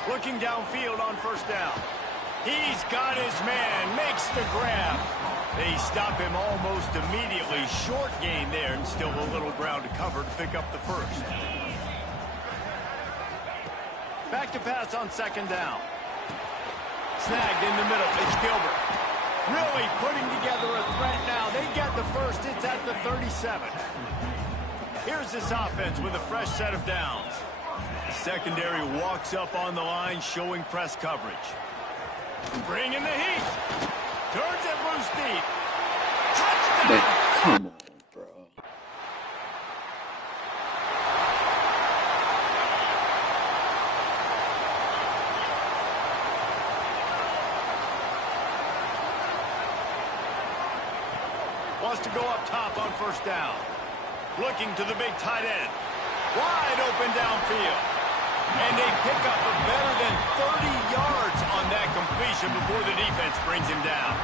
Looking downfield on 1st down. He's got his man, makes the grab. They stop him almost immediately. Short gain there, and still a little ground to cover to pick up the 1st. Back to pass on 2nd down. Snagged in the middle. It's Gilbert. Really putting together a threat now. They get the 1st. It's at the 37. Here's this offense with a fresh set of downs. The secondary walks up on the line, showing press coverage. Bringing the heat. Turns it loose deep. Touchdown! Come on, bro. Wants to go up top on 1st down. Looking to the big tight end. Wide open downfield. And they pick up a better than 30 yards on that completion before the defense brings him down.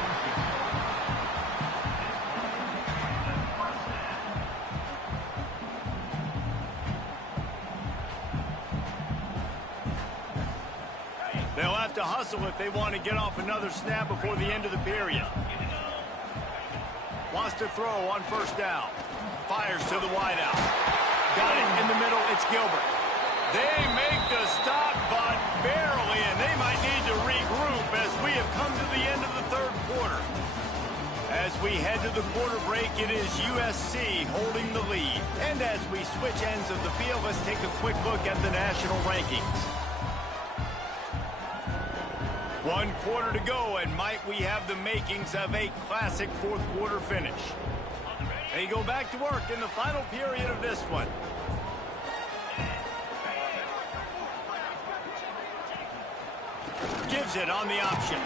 They'll have to hustle if they want to get off another snap before the end of the period. Wants to throw on 1st down. Fires to the wideout. Got it in the middle. It's Gilbert. They make the stop, but barely, and they might need to regroup as we have come to the end of the 3rd quarter. As we head to the quarter break, it is USC holding the lead. And as we switch ends of the field, let's take a quick look at the national rankings. 1 quarter to go, and might we have the makings of a classic 4th quarter finish. They go back to work in the final period of this one. Gives it on the option.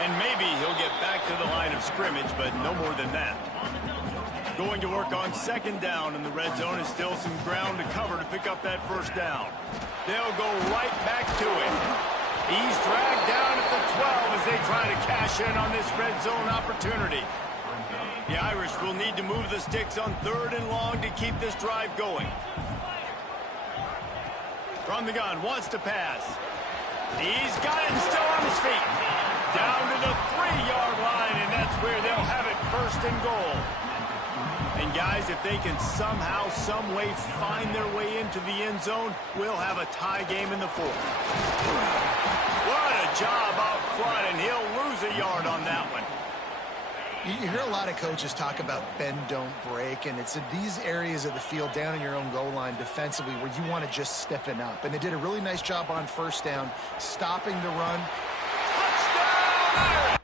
And maybe he'll get back to the line of scrimmage, but no more than that. Going to work on 2nd down, and the red zone is still some ground to cover to pick up that 1st down. They'll go right back to it. He's dragged down at the 12 as they try to cash in on this red zone opportunity. The Irish will need to move the sticks on 3rd and long to keep this drive going. From the gun, wants to pass. He's got it still on his feet. Down to the 3-yard line, and that's where they'll have it 1st and goal. And guys, if they can somehow, some way find their way into the end zone, we'll have a tie game in the 4th. What a job out front, and he'll lose a yard on that one. You hear a lot of coaches talk about bend, don't break, and it's in these areas of the field down in your own goal line defensively where you want to just stiffen up. And they did a really nice job on 1st down, stopping the run. Touchdown!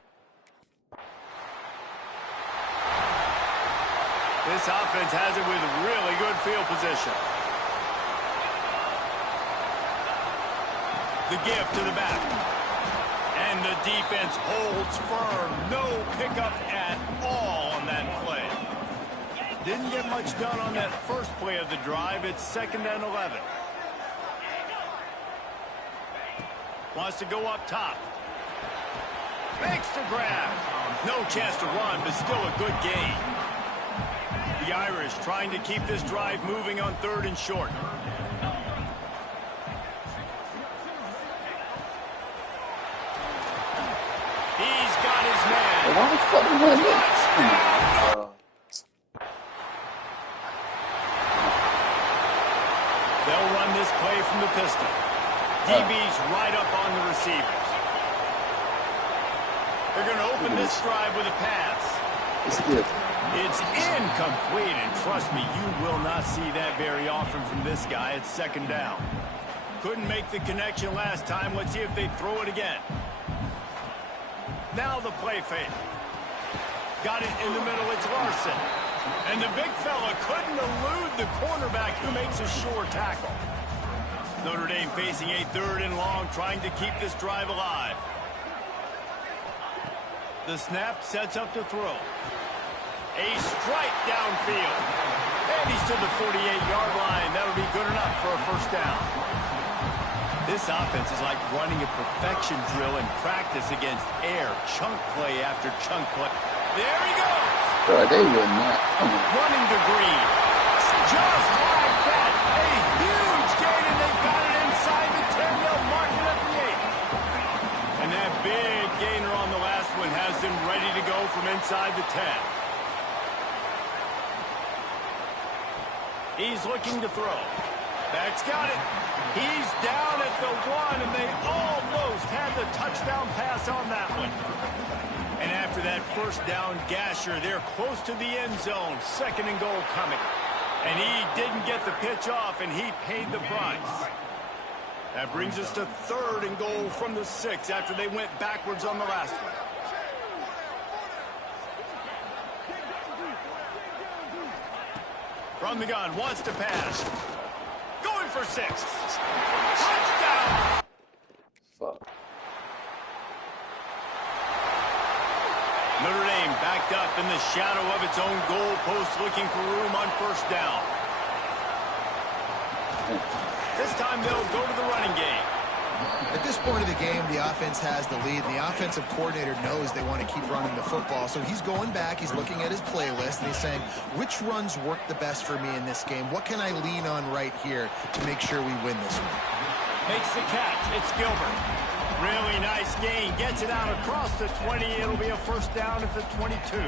This offense has it with really good field position. The give to the back. And the defense holds firm. No pickup at all on that play. Didn't get much done on that first play of the drive. It's 2nd and 11. Wants to go up top. Makes the grab. No chance to run, but still a good gain. The Irish trying to keep this drive moving on 3rd and short. He's got his man. Why the fuck did I miss? They'll run this play from the pistol. DB's right up on the receivers. They're going to open this drive with a pass. It's good. It's incomplete, and trust me, you will not see that very often from this guy. It's 2nd down. Couldn't make the connection last time. Let's see if they throw it again. Now the play fake. Got it in the middle. It's Larson. And the big fella couldn't elude the cornerback who makes a sure tackle. Notre Dame facing a 3rd and long, trying to keep this drive alive. The snap sets up to throw. A strike downfield. And he's to the 48-yard line. That'll be good enough for a 1st down. This offense is like running a perfection drill in practice against air. Chunk play after chunk play. There he goes. Bro, they would not. Running to Green. Just like that. A huge gain, and they've got it inside the 10. They'll mark it at the 8. And that big gainer on the last one has them ready to go from inside the 10. He's looking to throw. Back's got it. He's down at the 1, and they almost had the touchdown pass on that one. And after that first down gasher, they're close to the end zone. 2nd and goal coming. And he didn't get the pitch off, and he paid the price. That brings us to 3rd and goal from the 6 after they went backwards on the last one. From the gun, wants to pass. Going for 6. Touchdown! Fuck. Notre Dame backed up in the shadow of its own goal post, looking for room on 1st down. This time they'll go to the running game. At this point of the game, the offense has the lead. The offensive coordinator knows they want to keep running the football. So he's going back, he's looking at his playlist, and he's saying, which runs work the best for me in this game? What can I lean on right here to make sure we win this one? Makes the catch. It's Gilbert. Really nice gain. Gets it out across the 20. It'll be a 1st down at the 22.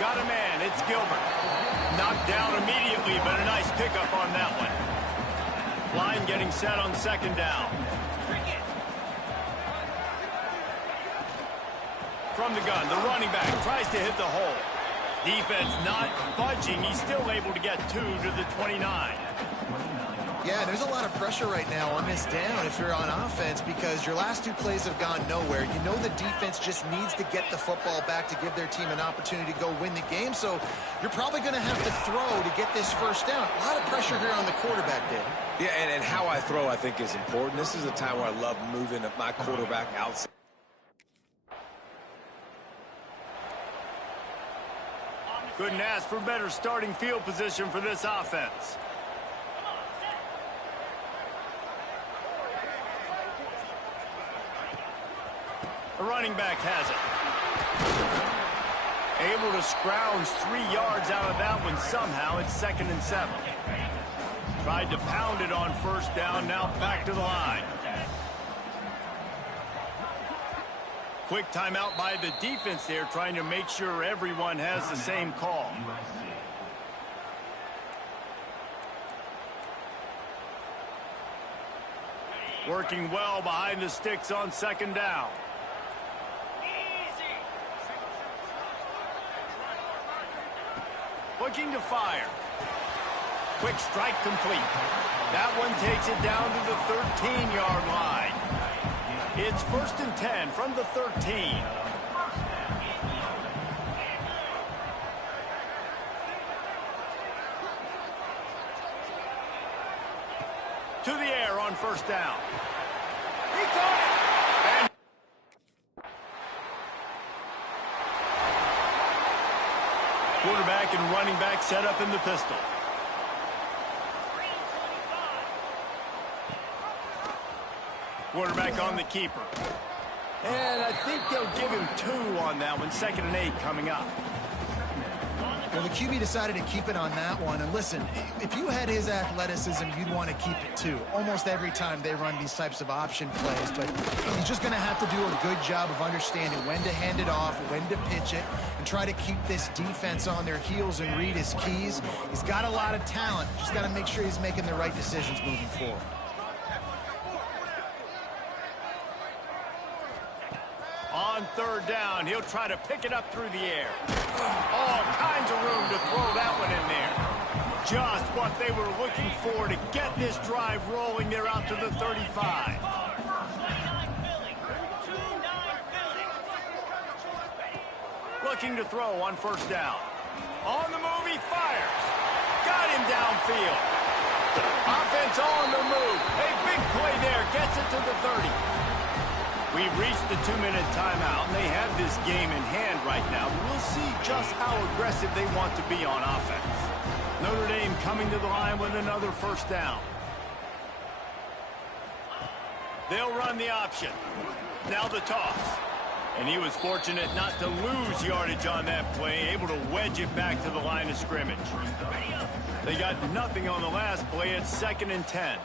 Got a man. It's Gilbert. Knocked down immediately, but a nice pickup on that one. Line getting set on 2nd down. From the gun, the running back tries to hit the hole. Defense not budging. He's still able to get 2 to the 29. Yeah, there's a lot of pressure right now on this down if you're on offense because your last 2 plays have gone nowhere. You know the defense just needs to get the football back to give their team an opportunity to go win the game, so you're probably going to have to throw to get this 1st down. A lot of pressure here on the quarterback, Dave. Yeah, and how I throw, I think, is important. This is a time where I love moving my quarterback outside. Couldn't ask for better starting field position for this offense. The running back has it. Able to scrounge 3 yards out of that one somehow. It's 2nd and 7. Tried to pound it on 1st down. Now back to the line. Quick timeout by the defense there, trying to make sure everyone has the same call. Working well behind the sticks on 2nd down. Looking to fire. Quick strike complete. That one takes it down to the 13-yard line. It's 1st and 10 from the 13. To the air on 1st down. He caught it. And quarterback and running back set up in the pistol. Quarterback on the keeper. And I think they'll give him 2 on that one. 2nd and 8 coming up. Well, the QB decided to keep it on that one. And listen, if you had his athleticism, you'd want to keep it too. Almost every time they run these types of option plays. But he's just going to have to do a good job of understanding when to hand it off, when to pitch it, and try to keep this defense on their heels and read his keys. He's got a lot of talent. Just got to make sure he's making the right decisions moving forward. On 3rd down, he'll try to pick it up through the air. All kinds of room to throw that one in there. Just what they were looking for to get this drive rolling. They're out to the 35. Looking to throw on 1st down. On the move, he fires. Got him downfield. Offense on the move. A big play there. Gets it to the 30. We've reached the 2-minute timeout, and they have this game in hand right now. We'll see just how aggressive they want to be on offense. Notre Dame coming to the line with another first down. They'll run the option. Now the toss. And he was fortunate not to lose yardage on that play, able to wedge it back to the line of scrimmage. They got nothing on the last play. It's 2nd and 10.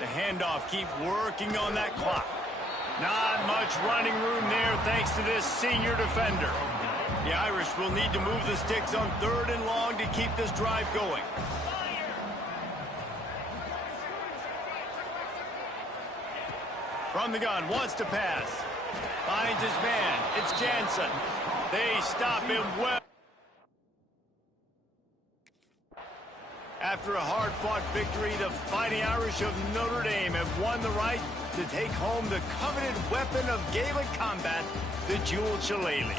The handoff, keep working on that clock. Not much running room there thanks to this senior defender. The Irish will need to move the sticks on 3rd and long to keep this drive going. From the gun, wants to pass. Finds his man. It's Jansen. They stop him well. After a hard-fought victory, the Fighting Irish of Notre Dame have won the right to take home the coveted weapon of Gaelic combat, the jeweled shillelagh.